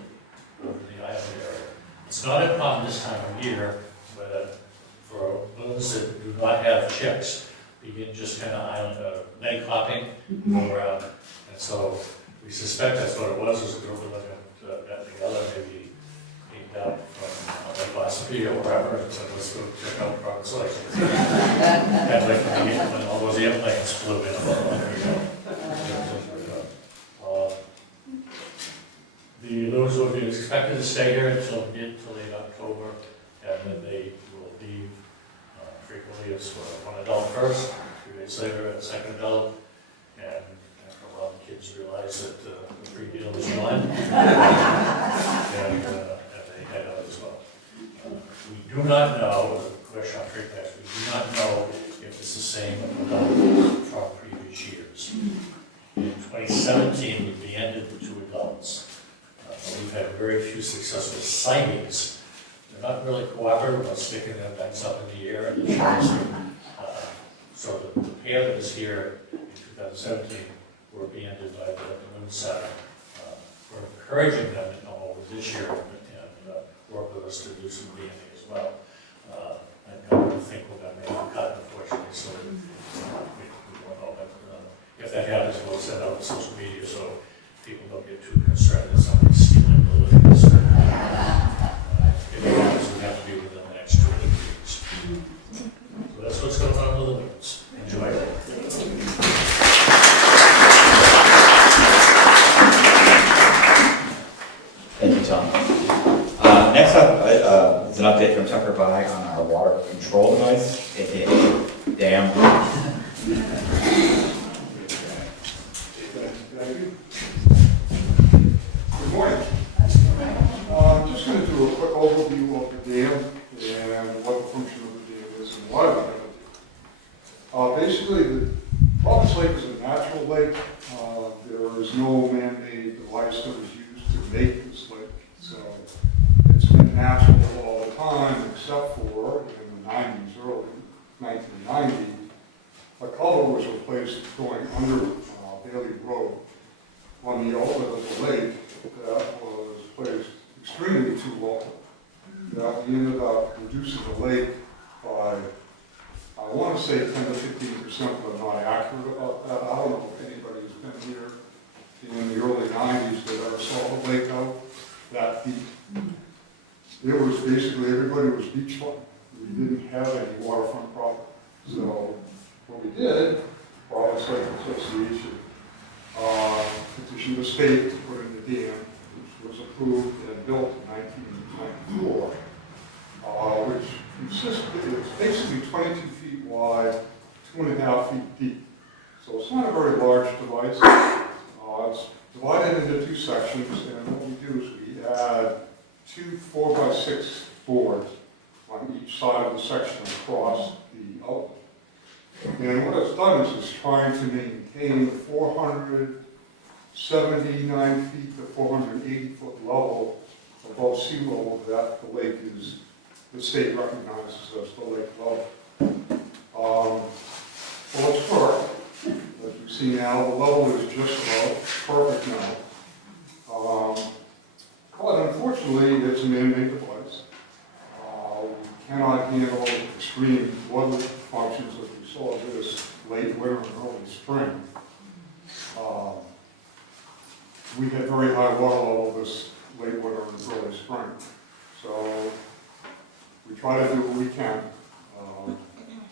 over the island area. It's not uncommon this time of year, but for loons that do not have chicks, begin just kind of island lake hopping, go around. And so we suspect that's what it was a group of them got together, maybe came down from Lake Ossipee or wherever, and said, let's go check out Providence Lake. And like when all those airplanes flew in. The loons will be expected to stay here until mid to late October. and then they will leave. Frequently it's one adult first, 2 days later a second adult, and after a while the kids realize that the free deal is gone, and they head out as well. We do not know, the question on free pass, we do not know if it's the same adult from previous years. In 2017, we ended the 2 adults. We've had very few successful sightings. They're not really cooperative about sticking their necks up in the air and the shows. So the pair that was here in 2017 were banded by the Moon Center. We're encouraging them to come over this year and work with us to do some banding as well. I don't think we're going to make a cut, unfortunately, so we won't know. But if that happens, we'll send out on social media so people don't get too concerned that somebody's stealing the livings. If it happens, we have to be within the next 2 or 3 weeks. So that's what's going on with the Loons. Enjoy it. Thank you, Tom. Next up is an update from Tucker By on our water control device, aka DAM. Good morning. I'm just going to do a quick overview of the dam and what the function of the dam is and why we're going to do it. Basically, the Province Lake is a natural lake. There is no man-made device that was used to make this lake. So it's been natural all the time, except for in the 90s, early 1990, a culvert was replaced going under Bailey Road on the outlet of the lake that was placed extremely too low. That we ended up reducing the lake by, I want to say 10 to 15%, but I'm not accurate about that. I don't know if anybody who's been here in the early 90s that ever saw the lake out that deep. It was basically, everybody was beachfront. We didn't have any waterfront property. So what we did, Province Lake Association, petitioned the state to put in the dam, which was approved and built in 1994, which consists, it's basically 22 feet wide, 2.5 feet deep. So it's not a very large device. It's divided into 2 sections, and what we do is we add 2 4x6 boards on each side of the section across the outlet. And what it's done is it's trying to maintain the 479 feet to 480 foot level above sea level that the lake is, the state recognizes as the lake level. Well, it's worked. As you see now, the level is just about perfect now. But unfortunately, it's a man-made device. We cannot handle extreme weather functions as we saw this late winter and early spring. We had very high water level this late winter and early spring. So we try to do what we can.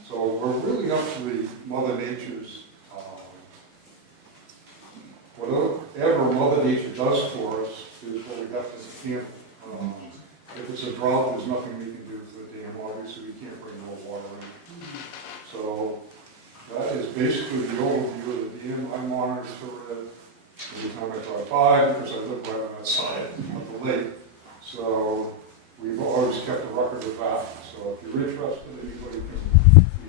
So we're really up to the Mother Nature's, whatever Mother Nature does for us is what we have to handle. If it's a drought, there's nothing we can do for the dam. Obviously, we can't bring more water in. So that is basically the overview of the dam. I monitor it every time I drive by because I live right on that side of the lake. So we've always kept a record of that. So if you're interested, anybody can,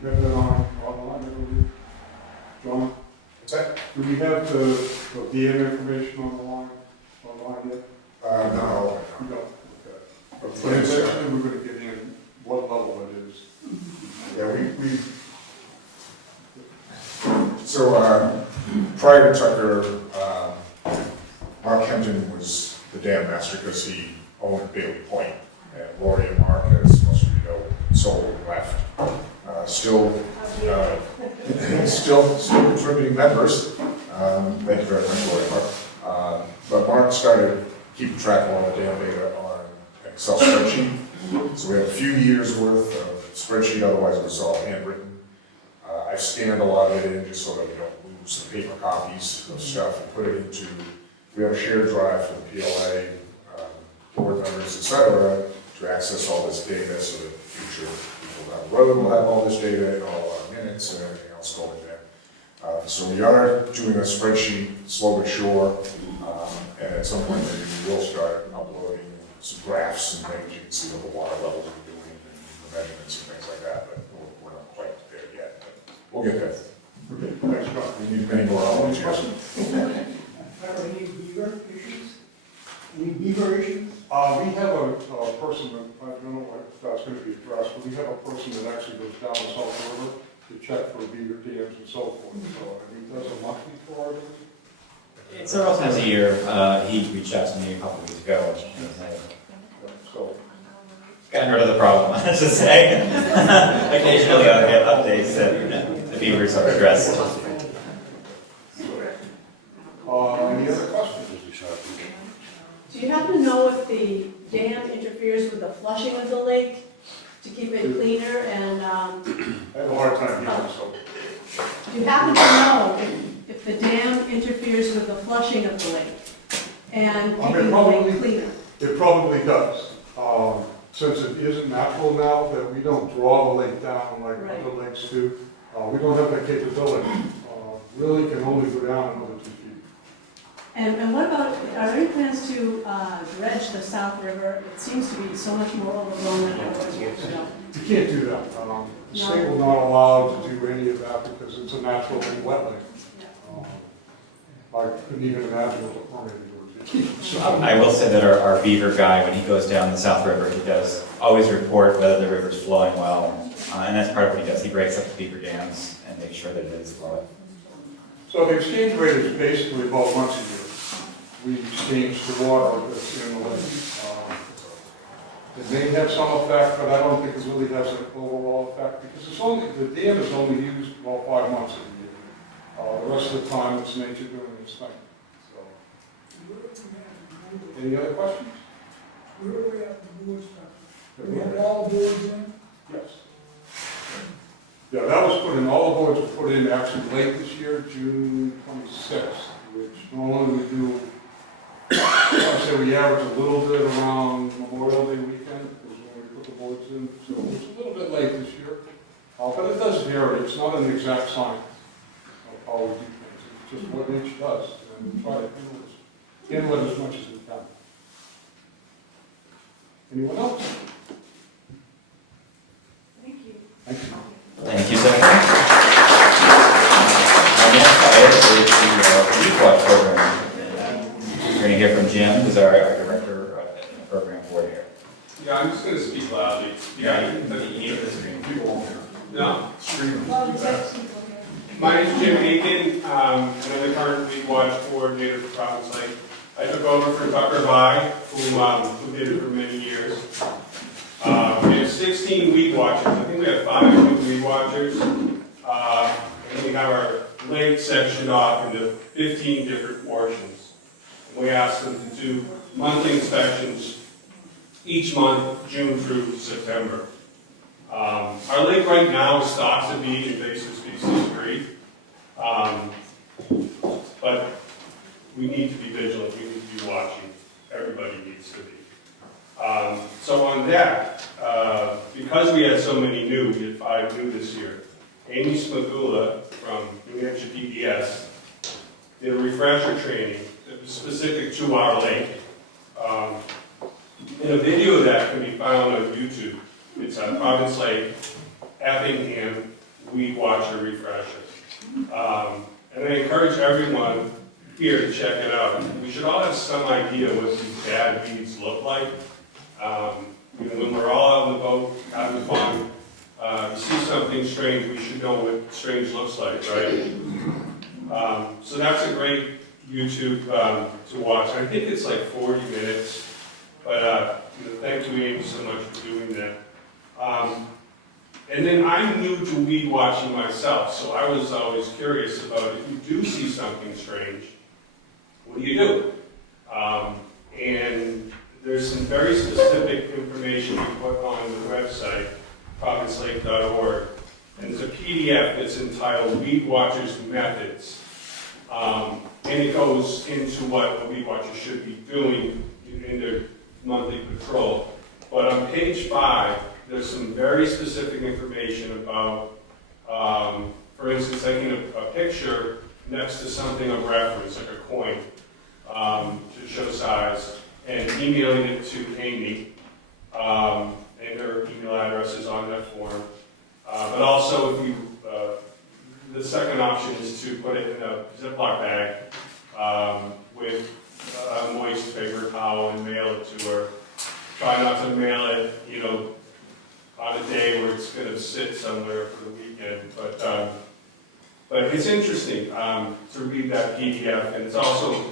you have that online, I believe. John? What's that? Do we have the dam information online yet? No. We don't. Okay. But eventually we're going to get in what level it is. Yeah, so prior to Tucker, Mark Kempton was the dam master because he owned Bailey Point. And Lori and Mark, as most of you know, sold and left. Still contributing members. Thank you very much, Lori and Mark. But Mark started keeping track of all the dam data on an Excel spreadsheet. So we have a few years worth of spreadsheet, otherwise it was all handwritten. I've scanned a lot of it in just so that we don't lose the paper copies of stuff and put it into, we have a shared drive for the PLA, board members, etc., to access all this data so that future people down the road will have all this data and all our minutes and everything else going there. So we are doing a spreadsheet, slow but sure, and at some point maybe we will start uploading some graphs and things. You can see what the water levels are doing and the measurements and things like that, but we're not quite there yet. But we'll get there. Okay, thanks, John. We need many more volunteers. Any beaver issues? Any beaver issues? We have a person that, I don't know if that's gonna be addressed, but we have a person that actually goes down the South River to check for beaver dams and so forth, so, and he does a monthly tour, I believe. Several times a year, he reached out to me a couple weeks ago, and So, gotten rid of the problem, I have to say. Occasionally I'll get updates that the beavers are addressed. any other questions? Do you happen to know if the dam interferes with the flushing of the lake to keep it cleaner and, I have a hard time hearing, so. do you happen to know if the dam interferes with the flushing of the lake and I mean, keeping the probably- lake cleaner? It probably does. Since it isn't natural now, that we don't draw the lake down like Right. other lakes do, we don't have that capability. Really can only go down another 2 feet. And what about, are there any plans to dredge the South River? It seems to be so much more overgrown than it was years ago. You can't do that. The state will not allow to do any of that because it's a natural wetland. I couldn't even imagine what the permitting would be. So, I will say that our beaver guy, when he goes down the South River, he does always report whether the river's flowing well. And that's part of what he does. He breaks up the beaver dams and makes sure that it is flowing. So the exchange rate is basically about once a year. We exchange the water that's in the lake. It may have some effect, but I don't think it really has an overall effect because it's only, the dam is only used about 5 months of the year. The rest of the time it's nature doing its thing. So, any other questions? Where are we at the board stuff? Have we had- all boards in? Yes. Yeah, that was put in, all the boards were put in actually late this year, June 26th, which normally we do, I would say we average a little bit around Memorial Day weekend, is when we put the boards in, so it's a little bit late this year. But it does vary, it's not an exact science of how we do things, it's just what nature does, and we try to handle it as much as we can. Anyone else? Thank you. Thank you. Thank you, Senator. Our next item is the Youth Watch program. We're going to hear from Jim, who's our director of the program board here. Yeah, I'm just gonna speak loudly. Yeah, You need the screen. People won't hear. no. Well, is that- My name's Jim Aiken, and I'm the current Weed Watch coordinator for Providence Lake. I took over for Tucker Vi, who did it for many years. We have 16 weed watchers. I think we have 5 new weed watchers. And we have our lake sectioned off into 15 different portions. We ask them to do monthly inspections each month, June through September. Our lake right now stocks to be invasive species free. But we need to be vigilant, we need to be watching. Everybody needs to be. So on that, because we had so many new, we had 5 new this year. Amy Smagula from New Hampshire PBS did a refresher training that was specific to our lake. And a video of that can be found on YouTube. It's on Providence Lake, Effingham Weed Watcher Refresher. And I encourage everyone here to check it out. We should all have some idea what these bad weeds look like. When we're all out on the boat, having fun, you see something strange, we should know what strange looks like, right? So that's a great YouTube to watch. I think it's like 40 minutes, but thank you, Amy, so much for doing that. And then I'm new to weed watching myself, so I was always curious about if you do see something strange, what do you do? And there's some very specific information we put on the website, providencelake.org, and there's a PDF that's entitled Weed Watchers Methods. And it goes into what a weed watcher should be doing in their monthly patrol. But on page 5, there's some very specific information about, for instance, taking a picture next to something of reference, like a coin, to show size, and emailing it to Amy, and her email address is on that form. But also, if you, the second option is to put it in a Ziploc bag with a moist paper towel and mail it to her. Try not to mail it, you know, on a day where it's going to sit somewhere for the weekend. But it's interesting to read that PDF, and it's also,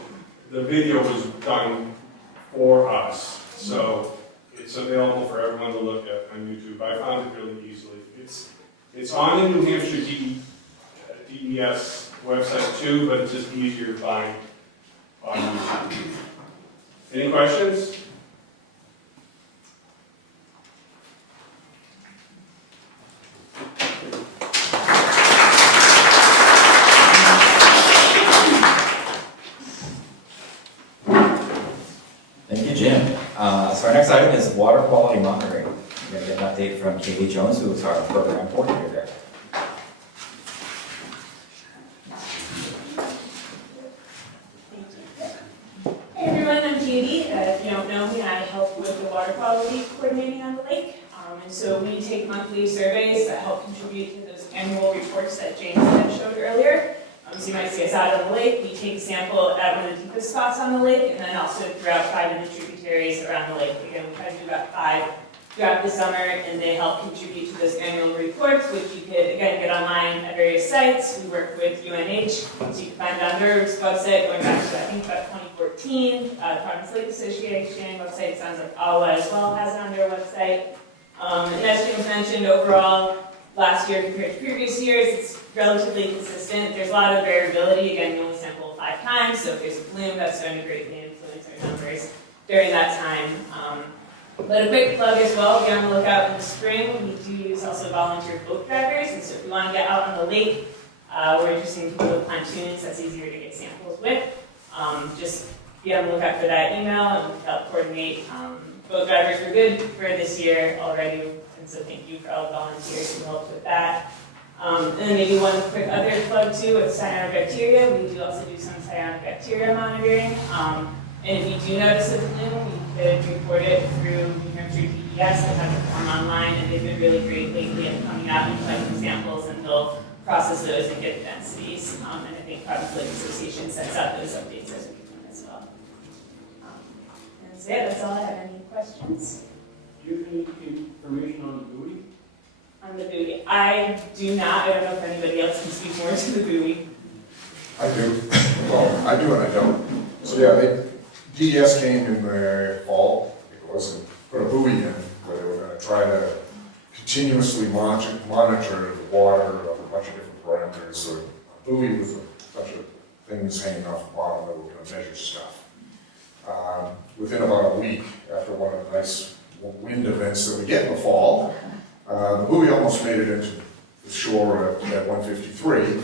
the video was done for us, so it's available for everyone to look at on YouTube. I found it really easily. It's on the New Hampshire DES website too, but it's just easier to find on YouTube. Any questions? Thank you, Jim. So our next item is water quality monitoring. We're going to get an update from Katie Jones, who is our program coordinator there. Hey everyone, I'm Katie. If you don't know me, I help with the water quality coordinating on the lake. And so we take monthly surveys that help contribute to those annual reports that James had showed earlier. So you might see us out on the lake. We take a sample at one of the deepest spots on the lake, and then also throughout 5 of the tributaries around the lake. Again, we try to do about 5 throughout the summer, and they help contribute to those annual reports, which you could, again, get online at various sites. We work with UNH, so you can find it on their website going back to, I think, about 2014. Providence Lake Association website, sounds like AWA as well has it on their website. And as James mentioned, overall, last year compared to previous years, it's relatively consistent. There's a lot of variability. Again, we only sample 5 times, so if there's a bloom, that's going to greatly influence our numbers during that time. But a quick plug as well, be on the lookout in the spring. We do use also volunteer boat drivers, and so if you want to get out on the lake, we're interested in people with pontoons, that's easier to get samples with. Just be on the lookout for that email, and we can help coordinate. Boat drivers were good for this year already, and so thank you for all the volunteers who helped with that. And then maybe one quick other plug too with cyanobacteria. We do also do some cyanobacteria monitoring. And if you do notice a bloom, you could report it through New Hampshire DES. They have a form online, and they've been really great lately at coming out and collecting samples, and they'll process those and get the densities. And I think Providence Lake Association sends out those updates as we get them as well. And so yeah, that's all I have. Any questions? Do you have any information on the buoy? On the buoy? I do not. I don't know if anybody else can speak more to the buoy. I do. Well, I do and I don't. So yeah, DES came in the fall. It wasn't put a buoy in where they were going to try to continuously monitor the water of a bunch of different parameters. So a buoy with a bunch of things hanging off the bottom that were going to measure stuff. Within about a week, after one of the nice wind events that we get in the fall, the buoy almost made it into the shore at 153.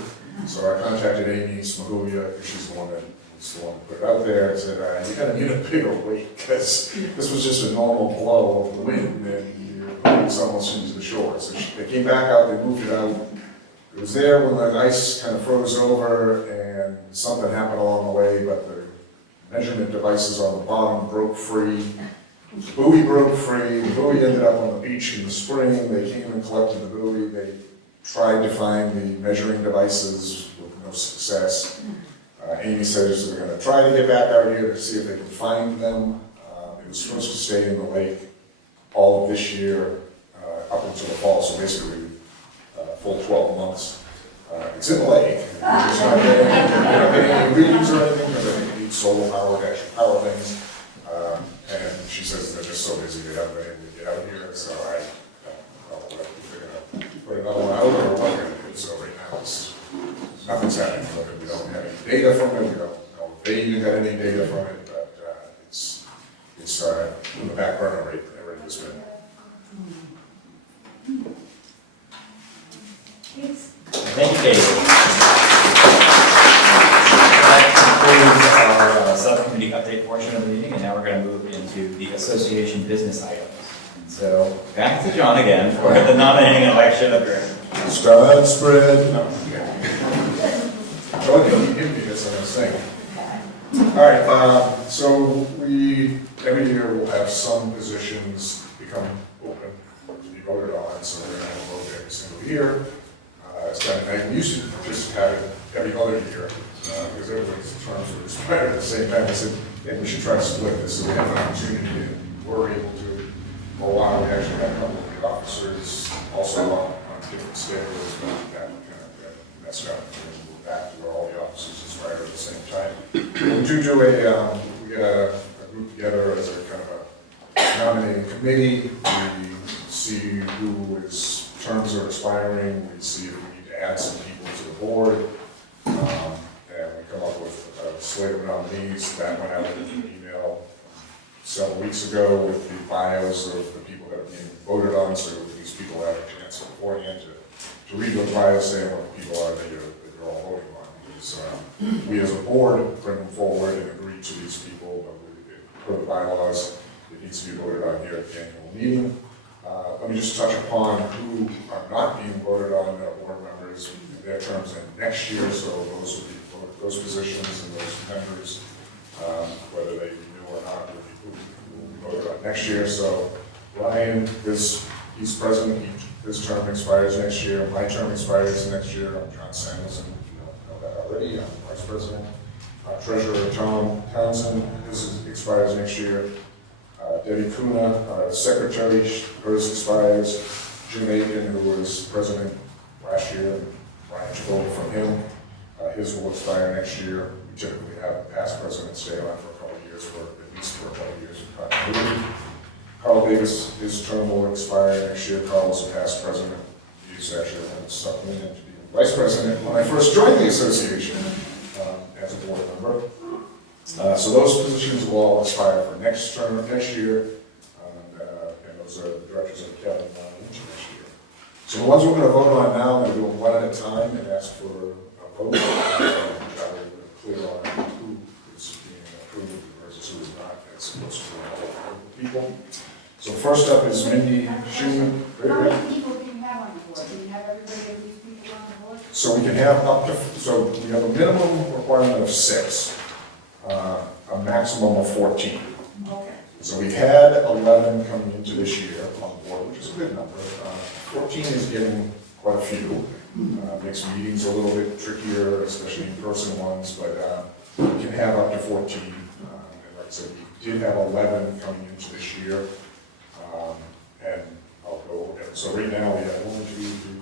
So I contacted Amy Smahulia, because she's the one that put it out there, and said, you gotta need a bigger weight, because this was just a normal blow of the wind, and it's almost into the shore. So they came back out, they moved it out. It was there when the ice kind of froze over, and something happened along the way, but the measurement devices on the bottom broke free. The buoy broke free. The buoy ended up on the beach in the spring. They came and collected the buoy. They tried to find the measuring devices with no success. Amy said they're going to try to get back out here to see if they can find them. It was supposed to stay in the lake all of this year up until the fall, so basically full 12 months. It's in the lake. It's not getting any readings or anything, because I think it needs solar power to actually power things. And she says they're just so busy they haven't been able to get out here, so I don't know if they're going to put another one out or what they're going to do. So right now nothing's happening with it. We don't have any data from it. We don't know if they even got any data from it, but it's in the back burner right this minute. Thank you, Katie. That concludes our subcommittee update portion of the meeting, and now we're going to move into the association business items. back to John again for the nominating election of your. Spread, spread. No. Joe, you give me this, I'm gonna say. All right, so every year we'll have some positions become open to be voted on, so we're gonna have a vote every single year. It's kind of nice, we used to just have it every other year, because everybody's terms were expired at the same time. I said, maybe we should try to split this, so we have an opportunity, and we're able to, for a while, we actually had a couple of the officers also on different schedules, but that kind of got messed up, and we're back to where all the officers expired at the same time. We do we get a group together as a kind of a nominating committee. We see who is terms are expiring. We see if we need to add some people to the board, and we come up with a slate of nominees. That went out in an email several weeks ago with the bios of the people that are being voted on, so these people have a chance beforehand to read those bios, saying what the people are that you're all voting on. Because we as a board bring them forward and agree to these people, but per the bylaws, it needs to be voted on here at the annual meeting. Let me just touch upon who are not being voted on, board members, their terms in next year, so those will be those positions and those members, whether they renew or not, will be voted on next year. So Ryan, he's president, his term expires next year, my term expires next year. I'm John Samuelson, you know that already, I'm vice president. Treasurer Tom Townsend, his expires next year. Debbie Kuna, secretary, hers expires. Jim Aiken, who was president last year, Brian took over from him. His will expire next year. We typically have past presidents stay on for a couple of years, at least for a couple of years of continuity. Carl Davis, his term will expire next year. Carl was a past president. He's actually stuck me in to be vice president when I first joined the association as a board member. So those positions will all expire for next year, and those are the directors of the cabinet into next year. So the ones we're going to vote on now, I'm going to do them one at a time and ask for a vote. That way we're clear on who is being approved versus who is not. That's supposed to be all people. So first up is Mindy Schumann. How many people do you have on the board? Do you have everybody of these people on the board? So we can have up to, so we have a minimum requirement of 6. A maximum of 14. Okay. So we had 11 coming into this year on board, which is a good number. 14 is getting quite a few. Makes meetings a little bit trickier, especially in-person ones, but we can have up to 14. And like I said, we did have 11 coming into this year. And I'll go over it. So right now we have 1, 2, 3,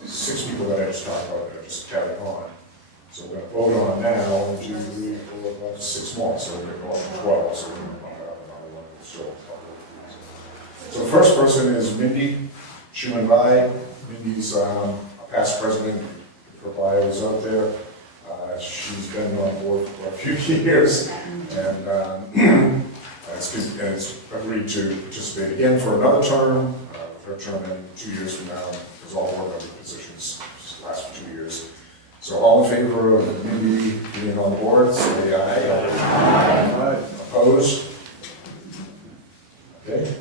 4, 6 people that I just talked about that are just carrying on. So we're going to vote on now, 1, 2, 3, 4, 5, 6 more, so we're going to go up to 12, so we're going to bump it up another one. So the first person is Mindy Schumann. Mindy's a past president, her bio is out there. She's been on board for a few years, and has agreed to participate again for another term. Her term in 2 years from now, because all board member positions last for 2 years. So all in favor of Mindy being on the board, say aye. Aye. Opposed? Okay.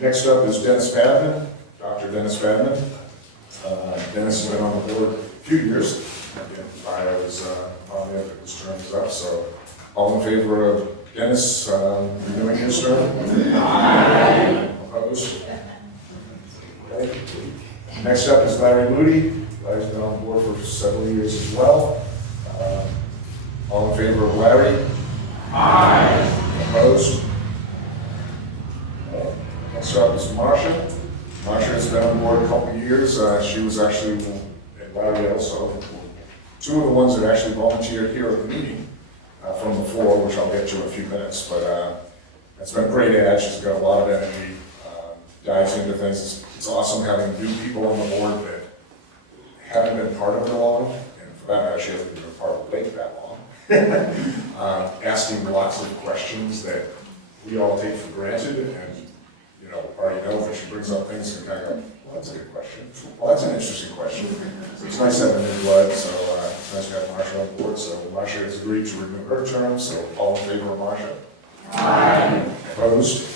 Next up is Dennis Padman, Dr. Dennis Padman. Dennis has been on the board a few years. Again, bio is on there, but his term is up. So all in favor of Dennis renewing his term? Aye. Opposed? Okay. Next up is Larry Moody. Larry's been on board for several years as well. All in favor of Larry? Aye. Opposed? Next up is Marcia. Marcia has been on board a couple of years. She was actually, and Larry also, 2 of the ones that actually volunteered here at the meeting from the floor, which I'll get to in a few minutes. But it's been a great ad. She's got a lot of energy, dives into things. It's awesome having new people on the board that haven't been part of it long, and for that matter, she hasn't been part of the lake that long. Asking lots of questions that we all take for granted, and already know that she brings up things and kind of go, well, that's a good question. Well, that's an interesting question. So it's nice having new blood, so it's nice to have Marcia on board. So Marcia has agreed to renew her term, so all in favor of Marcia? Aye. Opposed?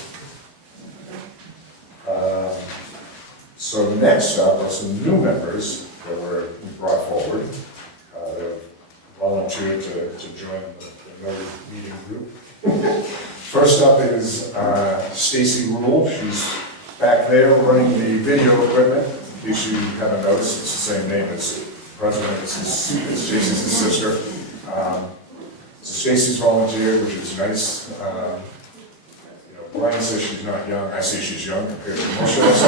So next up are some new members that we brought forward. They volunteered to join the no meeting group. First up is Stacy Rule. She's back there running the video equipment. In case you haven't noticed, it's the same name as the president. It's Stacy's sister. So Stacy's volunteered, which is nice. Brian says she's not young. I say she's young compared to most of us.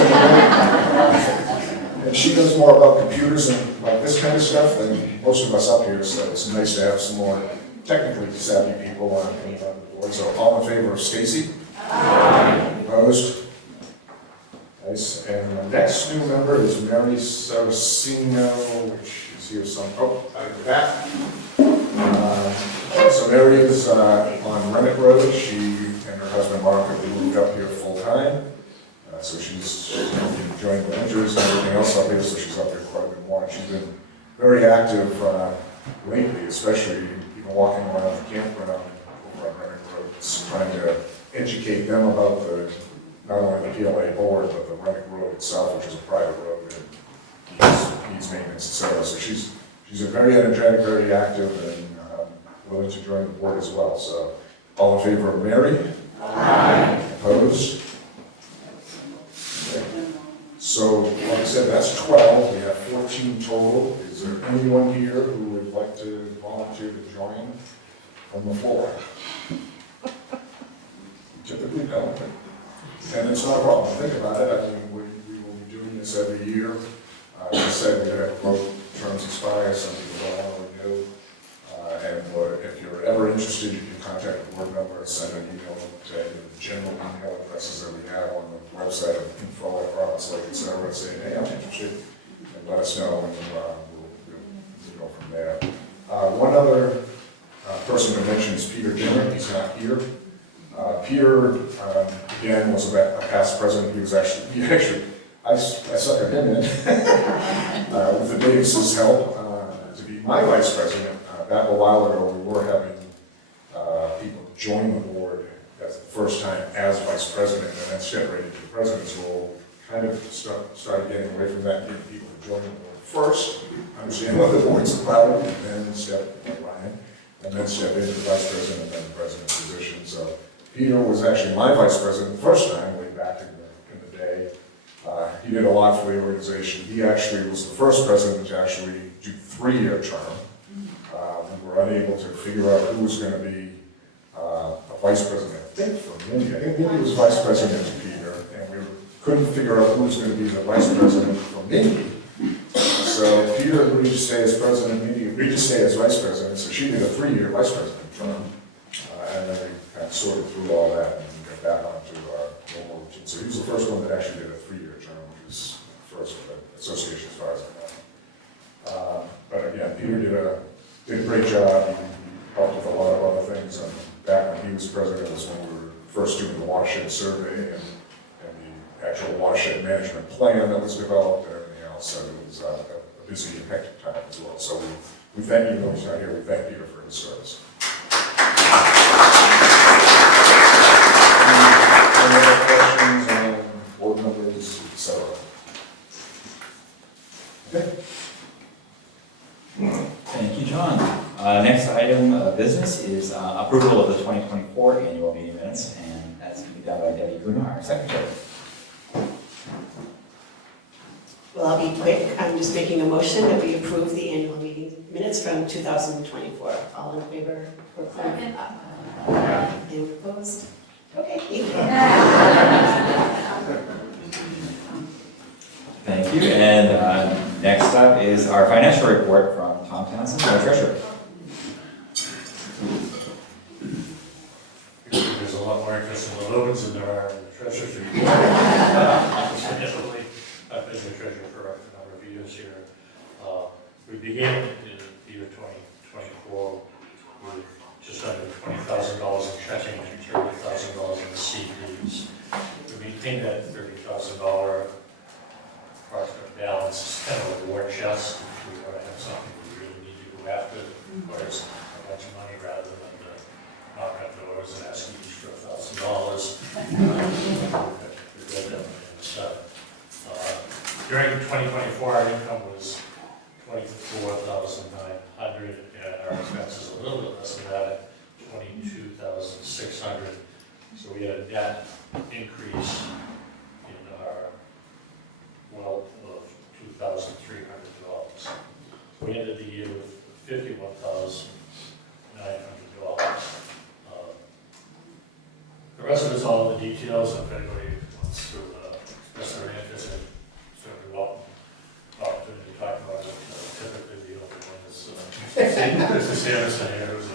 And she knows more about computers and like this kind of stuff than most of us up here, so it's nice to have some more technically savvy people on the board. So all in favor of Stacy? Aye. Opposed? Nice. And the next new member is Mary Saracino, which is here some, out the back. So Mary is on Renwick Road. She and her husband Mark have moved up here full time. So she's enjoying the winters and everything else up here, so she's up here quite a bit more. And she's been very active lately, especially even walking around the campground over on Renwick Road, just trying to educate them about not only the PLA board, but the Renwick Road itself, which is a private road and needs maintenance, etc. So she's very energetic, very active, and willing to join the board as well. So all in favor of Mary? Aye. Opposed? Okay. So, like I said, that's 12. We have 14 total. Is there anyone here who would like to volunteer to join from the floor? Typically don't. And it's not a problem. Think about it. I mean, we will be doing this every year. As I said, we have both terms expire. Some people don't want to renew. And if you're ever interested, you can contact the board member and send an email to the general email addresses that we have on the website of info@robertslake, etc. saying, hey, I'm interested, and let us know, and we'll go from there. One other person to mention is Peter Dimmer. He's not here. Peter, again, was a past president. He actually, I suckered him in with the Davis's help to be my vice president. Back a while ago, we were having people join the board as the first time as vice president, and then separated to the president's role. Kind of started getting away from that, getting people to join the board first, understand what the board's about, and then step into the vice president and then the president's position. So Peter was actually my vice president the first time, way back in the day. He did a lot for the organization. He actually was the first president to actually do 3-year term. We were unable to figure out who was going to be a vice president. I think for Mindy. I think Mindy was vice president to Peter, and we couldn't figure out who was going to be the vice president for Mindy. So Peter agreed to stay as president, Mindy agreed to stay as vice president, so she did a 3-year vice president term. And then we kind of sorted through all that and got back onto our normal routine. So he was the first one that actually did a 3-year term, which was the first for the association as far as I know. But again, Peter did a great job. He helped with a lot of other things. And back when he was president was when we were first doing the watershed survey and the actual watershed management plan that was developed and everything else. So it was a busy and hectic time as well. So we thank you, though he's not here, we thank Peter for his service. Any other questions on board members, etc.? Okay. Thank you, John. Next item of business is approval of the 2024 annual meeting minutes, and that's going to be done by Debbie Gunnar, our secretary. Well, I'll be quick. I'm just making a motion that we approve the annual meeting minutes from 2024. All in favor? Anyone opposed? Okay, thank you. Thank you. And next up is our financial report from Tom Townsend, our treasurer. There's a lot more interest in the Lubins than there are in the treasurer's report. Significantly, I've been the treasurer for a number of years here. We began in the year 2024 with just under $20,000 in checking and $30,000 in CDs. We maintained that $30,000 approximate balance. It's kind of a war chest. If we want to have something we really need to go after, it requires a bunch of money rather than knock on doors and ask each for $1,000. During 2024, our income was 24,900, and our expenses a little bit less than that at 22,600. So we had a net increase in our wealth of $2,300. We ended the year with $51,900. The rest of it's all in the details. If anybody wants to express their interest, in certainly welcome opportunity to talk about it. Typically, the only one is Mr. Sanderson here, who's a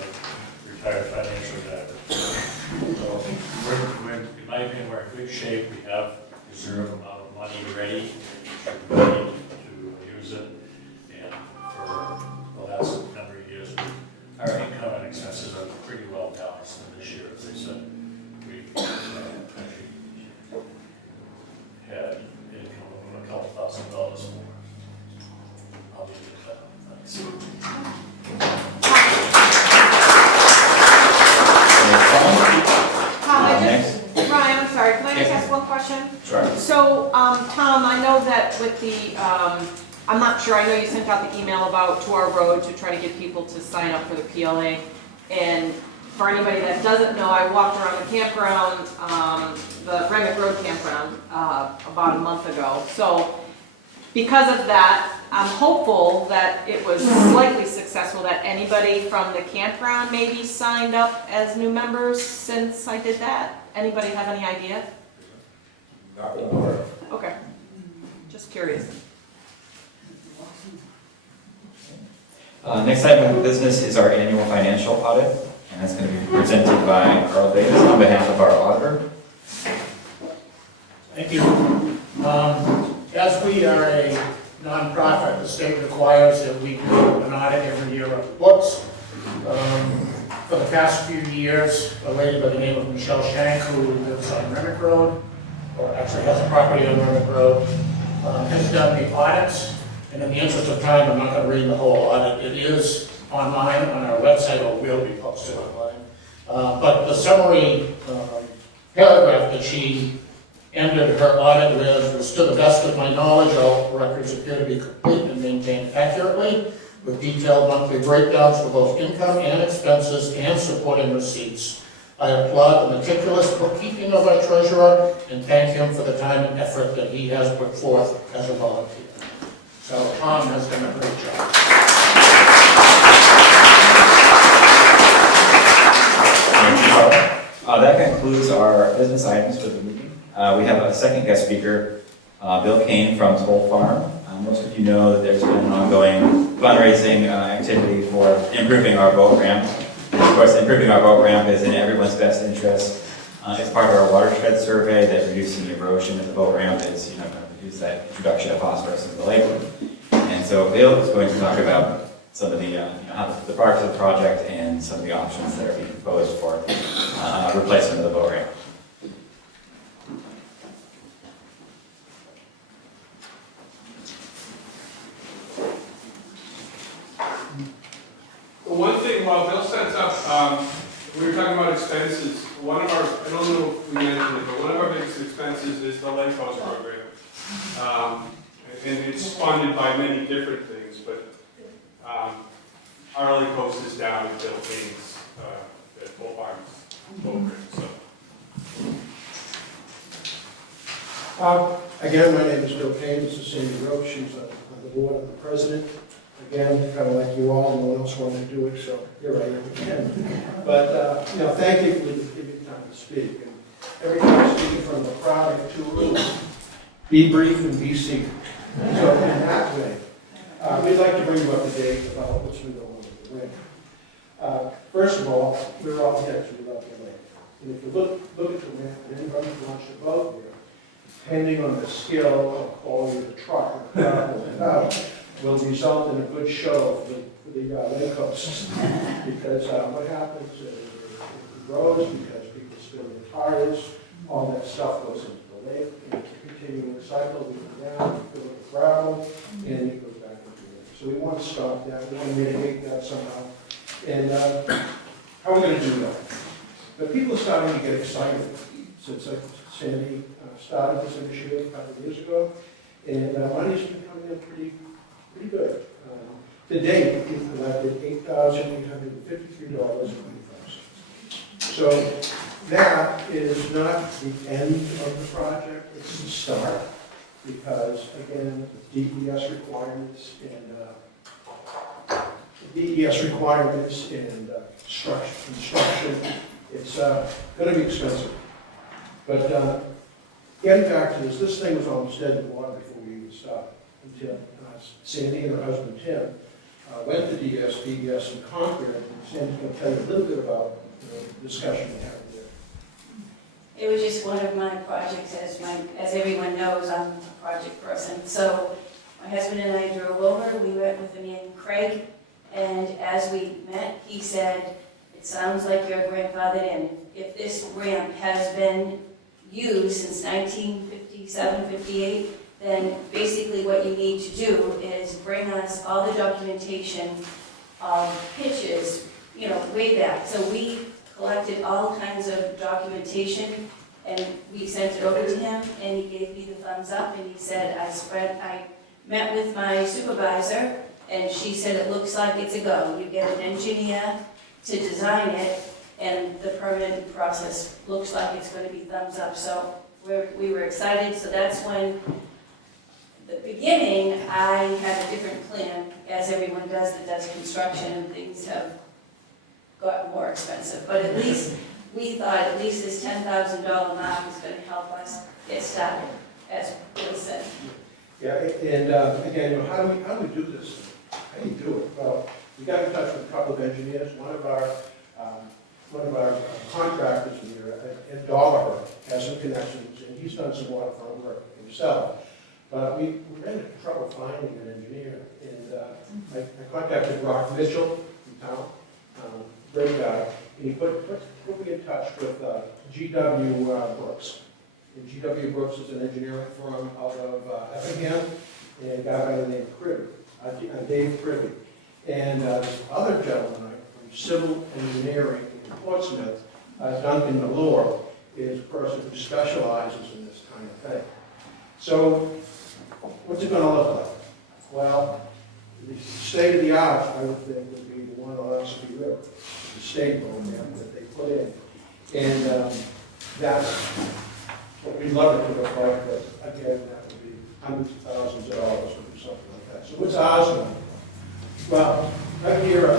retired financial director. So we're, in my opinion, we're in good shape. We have a reserve amount of money ready to use it. And for the last number of years, our income and expenses are pretty well balanced. And this year, as I said, we actually had income of a couple $1,000 more. I'll leave it at that. Thanks. Ryan, I'm sorry, can I just ask one question? Sure. So, Tom, I know that with the, I'm not sure, I know you sent out the email to our road to try to get people to sign up for the PLA. And for anybody that doesn't know, I walked around the campground, the Remick Road campground, about a month ago. So, because of that, I'm hopeful that it was slightly successful, that anybody from the campground maybe signed up as new members since I did that. Anybody have any idea? Not aware. Okay, just curious. Next item of business is our annual financial audit, and that's going to be presented by Carl Davis on behalf of our auditor. Thank you. As we are a nonprofit, the state requires that we do an audit every year of the books. For the past few years, a lady by the name of Michelle Shank, who lives on Remick Road, or actually has a property on Remick Road, has done the audits. And in the interest of time, I'm not going to read the whole audit. It is online on our website, or will be posted online. But the summary paragraph that she ended her audit with was, to the best of my knowledge, all records appear to be complete and maintained accurately, with detailed monthly breakdowns for both income and expenses and supporting receipts. I applaud the meticulous bookkeeping of our treasurer and thank him for the time and effort that he has put forth as a volunteer. So Tom has done a great job. Thank you, Carl. That concludes our business items for the meeting. We have a second guest speaker, Bill Kane from Toll Farm. Most of you know that there's been an ongoing fundraising activity for improving our boat ramp. And of course, improving our boat ramp is in everyone's best interest. It's part of our watershed survey that reducing the erosion of the boat ramp is, going to reduce that introduction of phosphorus into the lake. And so Bill is going to talk about some of the, the progress of the project and some of the options that are being proposed for replacement of the boat ramp. The one thing, while Bill sets up, we were talking about expenses. One of our, I don't know if we mentioned it, but one of our biggest expenses is the Lake House program. And it's funded by many different things, but our Lake House is down at Bill Kane's, at Full Farms program, so. Again, my name is Bill Kane, this is Sandy Roach, she's on the board, I'm the president. Again, kind of like you all, no one else wanted to do it, so here I am again. But, thank you for giving me time to speak. And every time I'm speaking from the crowd, I have two rules: be brief and be secret. So in that way, we'd like to bring you up to date about what's been going on with the lake. First of all, we're all here because we love the lake. And if you look at the lake, anybody who wants to boat here, depending on the skill or quality of the truck or the will result in a good show for the lake coasts. Because what happens is it grows because people spill their tires, all that stuff goes into the lake, and it's a continuing cycle. We go down, we fill it with gravel, and it goes back into the lake. So we want to stop that, we want to mitigate that somehow. And how are we going to do that? But people are starting to get excited since Sandy started this initiative a couple of years ago. And money's been coming in pretty good. To date, we've collected $8,853.25. So that is not the end of the project, it's the start, because again, DES requirements and construction, it's gonna be expensive. But getting back to this thing was almost dead in the water before we even started, until Sandy and her husband Tim went to DES and Concord, and Sandy's gonna tell you a little bit about the discussion we had there. It was just one of my projects, as everyone knows, I'm a project person. So my husband and I drove over, we met with a man, Craig, and as we met, he said, it sounds like you're grandfathered in. If this ramp has been used since 1957, 58, then basically what you need to do is bring us all the documentation of pitches, way back. So we collected all kinds of documentation and we sent it over to him and he gave me the thumbs up and he said, I met with my supervisor and she said it looks like it's a go. You get an engineer to design it and the permitting process looks like it's going to be thumbs up. So we were excited. So that's when, the beginning, I had a different plan, as everyone does that does construction, and things have gotten more expensive. But at least, we thought at least this $10,000 mark is going to help us get started, as Bill said. Yeah, and again, how do we do this? How do you do it? Well, we got in touch with a couple of engineers. One of our contractors here, Ed Dollar, has some connections, and he's done some waterfront work himself. But we ran into trouble finding an engineer, and I contacted Rock Mitchell from town, great guy, and he put me in touch with G.W. Brooks. And G.W. Brooks is an engineering firm out of Effingham, and a guy by the name of Dave Cribby. And this other gentleman from civil engineering in Portsmouth, Duncan Malore, is a person who specializes in this kind of thing. So, what's it going to look like? Well, the state of the art, I would think, would be the one on Ossipee River, the state program that they put in. And that's what we'd love it to look like, but again, that would be hundreds of thousands of dollars to do something like that. So what's ours going to be? Well, right here,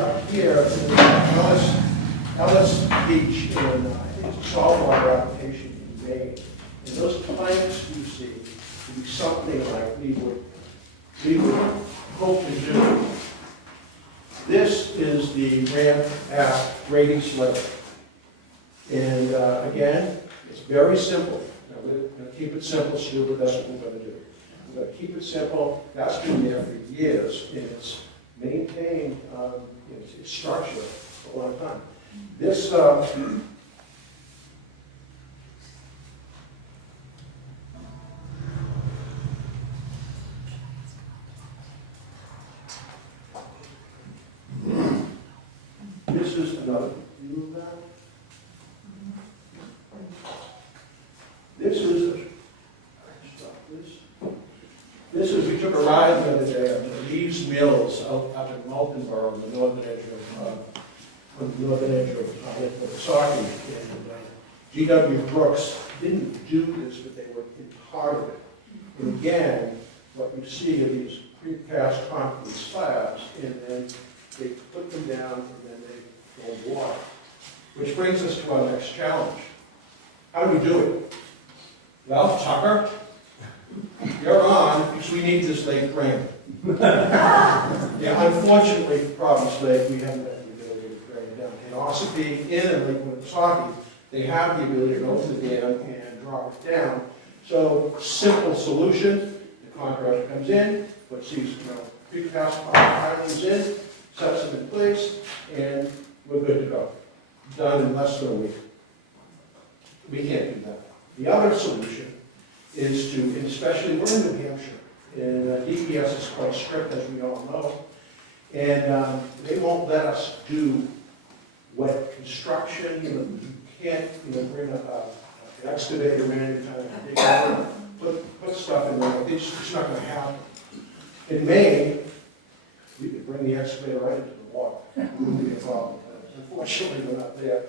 Ellis Beach, and I think it's a saltwater application in Maine. And those planks you see would be something like we would hope to do. This is the ramp at Grady Slip. And again, it's very simple. Now, we're going to keep it simple, stupid, that's what we're going to do. We're going to keep it simple. That's been there for years, and it's maintained its structure for a long time. This this is another view of that. This is, we took a ride the other day on the Leaves Mills out in Maltonborough, on the northern edge of Woonsocket. And G.W. Brooks didn't do this, but they were in part of it. And again, what you see are these precast concrete slabs, and then they put them down, and then they go water. Which brings us to our next challenge. How do we do it? Well, Tucker, you're on, because we need this lake drained. Yeah, unfortunately, for Providence Lake, we haven't had the ability to drain it down. In Ossipee, in and Lake Woonsocket, they have the ability to go to the dam and drop it down. So, simple solution, the contractor comes in, puts these precast pilings in, sets them in place, and we're good to go. Done in less than a week. We can't do that. The other solution is to, and especially we're in New Hampshire, and DES is quite strict, as we all know, and they won't let us do wet construction. You can't bring an excavator in anytime, put stuff in there. They it's not gonna happen. In Maine, we could bring the excavator right into the water. It wouldn't be a problem. Unfortunately, we're not there.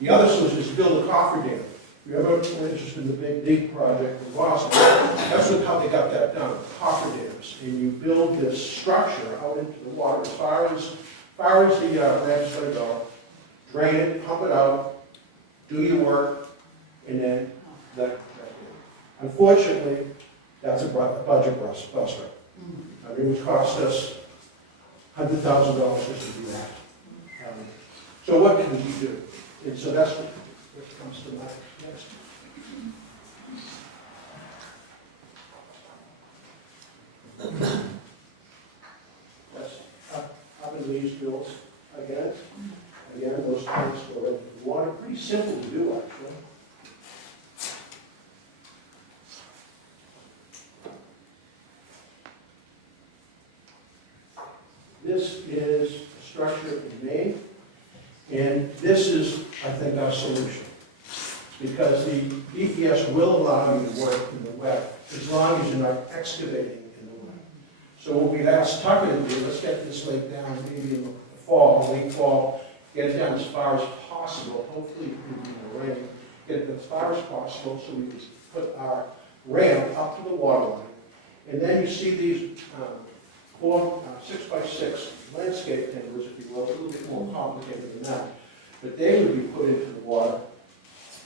The other solution is to build a coffer dam. If you ever were interested in the big dig project in Boston, that's how they got that done, coffer dams. And you build this structure out into the water as far as the ramp's gonna go, drain it, pump it out, do your work, and then let it. Unfortunately, that's a budget buster. I mean, it would cost us $100,000 just to do that. So what can we do? And so that's what comes to mind next. That's up in these fields again. Again, those tanks go into the water. Pretty simple to do, actually. This is a structure in Maine, and this is, I think, our solution. Because the DES will allow you to work in the wet, as long as you're not excavating in the wet. So what we've asked Tucker to do, let's get this lake down maybe in the fall, late fall, get it down as far as possible, hopefully in the rain, get it as far as possible so we can put our ramp up to the water line. And then you see these 6x6 landscape timbers, if you will, a little bit more complicated than that. But they would be put into the water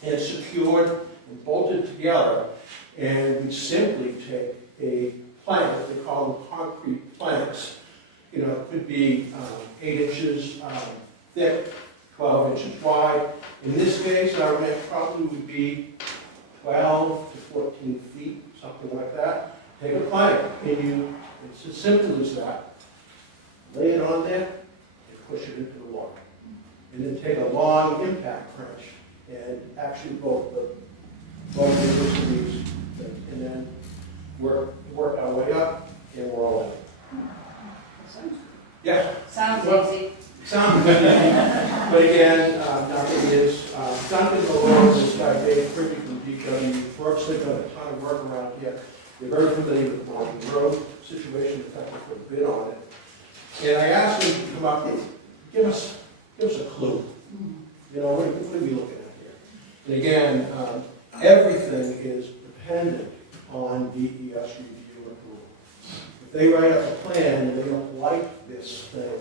and secured and bolted together, and we simply take a plank, what they call them concrete planks. You know, it could be 8 inches thick, 12 inches wide. In this case, our ramp probably would be 12 to 14 feet, something like that. Take a plank, and it's as simple as that. Lay it on there and push it into the water. And then take a long impact wrench and actually both of these, and then work our way up, and we're all in. Yeah. Sounds Well, easy. Sounds easy, but again, nothing is, Duncan Malone, this guy Dave Prickey from DPW, works, they've done a ton of work around here. They're very familiar with the road situation, in fact, they put a bid on it. And I asked him to come up and give us a clue. You know, what are we looking at here? And again, everything is dependent on DES review and approval. If they write up a plan and they don't like this thing,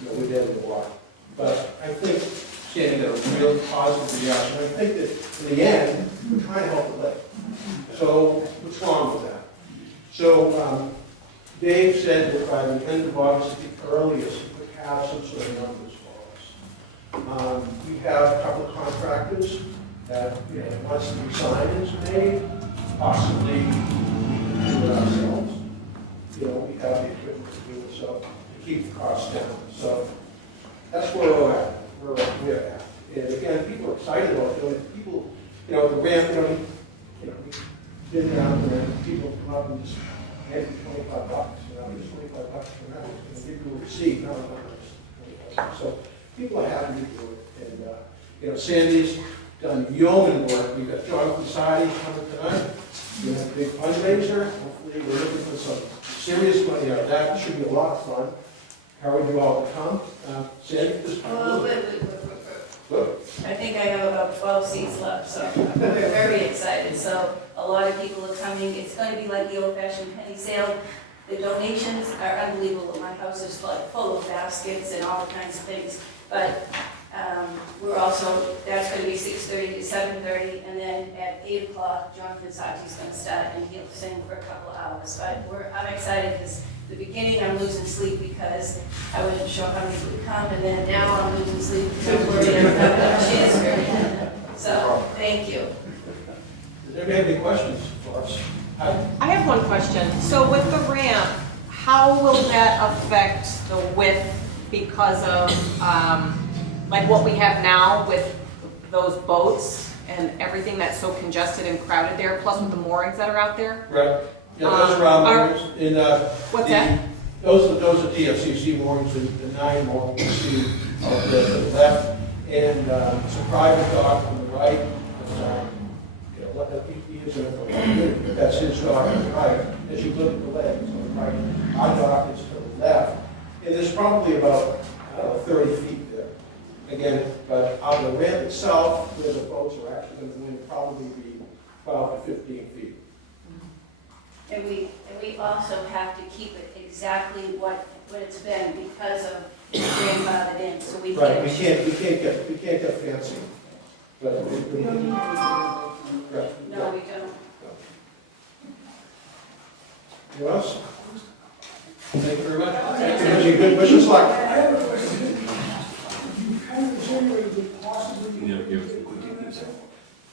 you know, we're dead in the water. But I think Sandy got a real positive reaction. I think that in the end, we're trying to help the lake. So what's wrong with that? So Dave said that by the end of August, at the earliest, we could have some sort of numbers for us. We have a couple of contractors that, you know, once the design is made, possibly we can do it ourselves. You know, we have the equipment to do it, so to keep the costs down. So that's where we're at. We're at. And again, people are excited about doing it. People, you know, the ramp, we've been down there, and people come up and just hand you $25. You know, just $25 for that. And give you a receipt, not $25. So people are happy to do it. And you know, Sandy's done yeoman work. We've got Jonathan Sadi coming tonight. We have a big fundraiser. Hopefully, we're looking for some serious money out of that. It should be a lot of fun. How would you all come? Sandy, this Oh, wait. I think I have about 12 seats left, so we're very excited. So a lot of people are coming. It's going to be like the old-fashioned penny sale. The donations are unbelievable. My house is full of baskets and all kinds of things. But we're also, that's going to be 6:30 to 7:30, and then at 8 o'clock, Jonathan Sachi's going to start, and he'll sing for a couple of hours. But I'm excited because the beginning I'm losing sleep because I wasn't sure how many would come, and then now I'm losing sleep because I'm worried I'm not going to chance for it. So, thank you. Does anybody have any questions for us? I have one question. So with the ramp, how will that affect the width because of, like what we have now with those boats and everything that's so congested and crowded there, plus with the moorings that are out there? Right. Yeah, those are moorings. In, what's that? Those are TFCC moorings, the 9 moorings you see out there to the left, and it's a private dock on the right. You know, isn't at the lake, but that's his dock on the right. As you look at the lake, it's on the right. Our dock is to the left. And there's probably about, I don't know, 30 feet there. Again, but on the ramp itself, where the boats are actually going to win, probably be 12 to 15 feet. And we also have to keep it exactly what it's been because of grandfathered in, so we Right, can't. we can't get fancy. But No, we don't. Anyone else? Thank you very much. Thank you. Good wishes, luck. I have a question. You kind of insinuated possibly.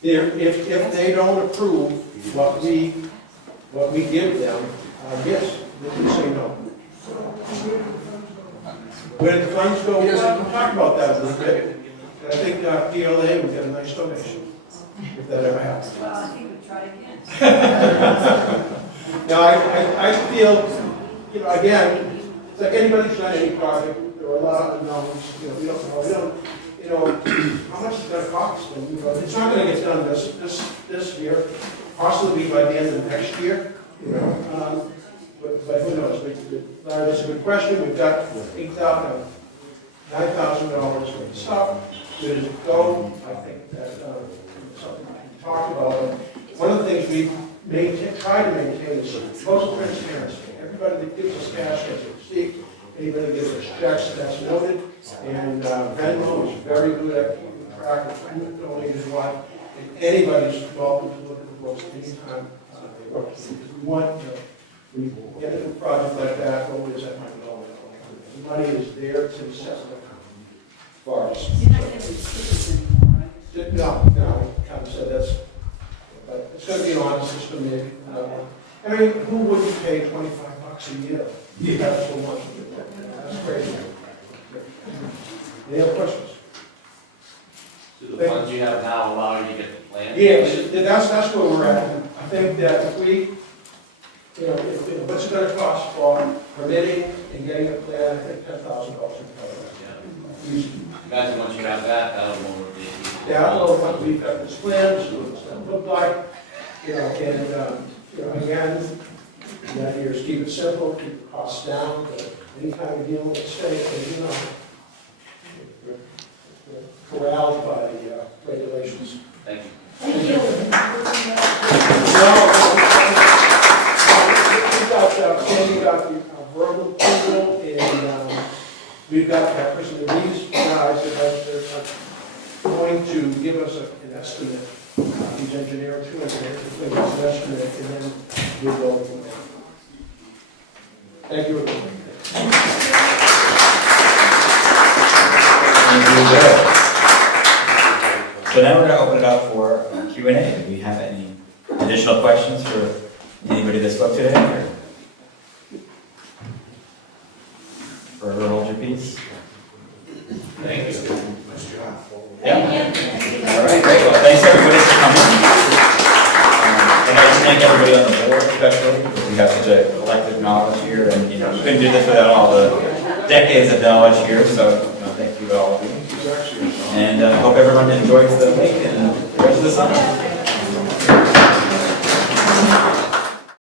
If they don't approve what we give them, yes, they can say no. Where did the funds go? We'll talk about that a little bit. I think PLA would get a nice donation, if that ever happens. Well, I think we'll try again. Now, I feel, you know, again, it's like anybody's done any project, there are a lot of unknowns, you know, we don't, you know, how much is it gonna cost? And, you know, it's not gonna get done this year, possibly by the end of next year, you know, but who knows? Larry, that's a good question. We've got $9,000 for the stuff. Where does it go? I think that's something we talked about. One of the things we try to maintain is total transparency. Everybody that gives us cash has a receipt. Anybody that gives us checks, that's noted. And Venmo is very good at keeping track of who donated what. And anybody's welcome to look at the books anytime they work. Because we want, when you get a new project like that, what is that money going? The money is there to set the for us. You're not going to restrict it anymore, right? No, kind of said that's, but it's going to be an honest system, maybe. I mean, who wouldn't pay $25 a year? That's so much. That's crazy. Any other questions? Do the funds you have now allow you to get the plan? Yeah, that's where we're at. I think that if we, you know, what's it going to cost for permitting and getting a plan? I think $10,000 would cover that. You guys, once you have that, that'll lower the. Yeah, I don't know what we've got this plan, so what's that look like, you know, and, you know, again, the idea is keep it simple, keep the costs down, but anytime we deal with the state, as you know, we're corralled by the regulations. Thank you. Thank you. Sandy got the verbal approval, and we've got that person, these guys that are going to give us an estimate. These engineers, two engineers, will give us an estimate, and then we'll go from there. Thank you again. Thank you, Bill. So now we're going to open it up for Q&A. Do we have any additional questions for anybody that spoke today? Or further hold your peace? Thank you. Yeah. All right, great. Well, thanks everybody for coming. And I just thank everybody on the board, especially. We have such a collective knowledge here, and you know, we couldn't do this without all the decades of knowledge here. So thank you to all of you. And I hope everyone enjoys the week and the rest of the summer.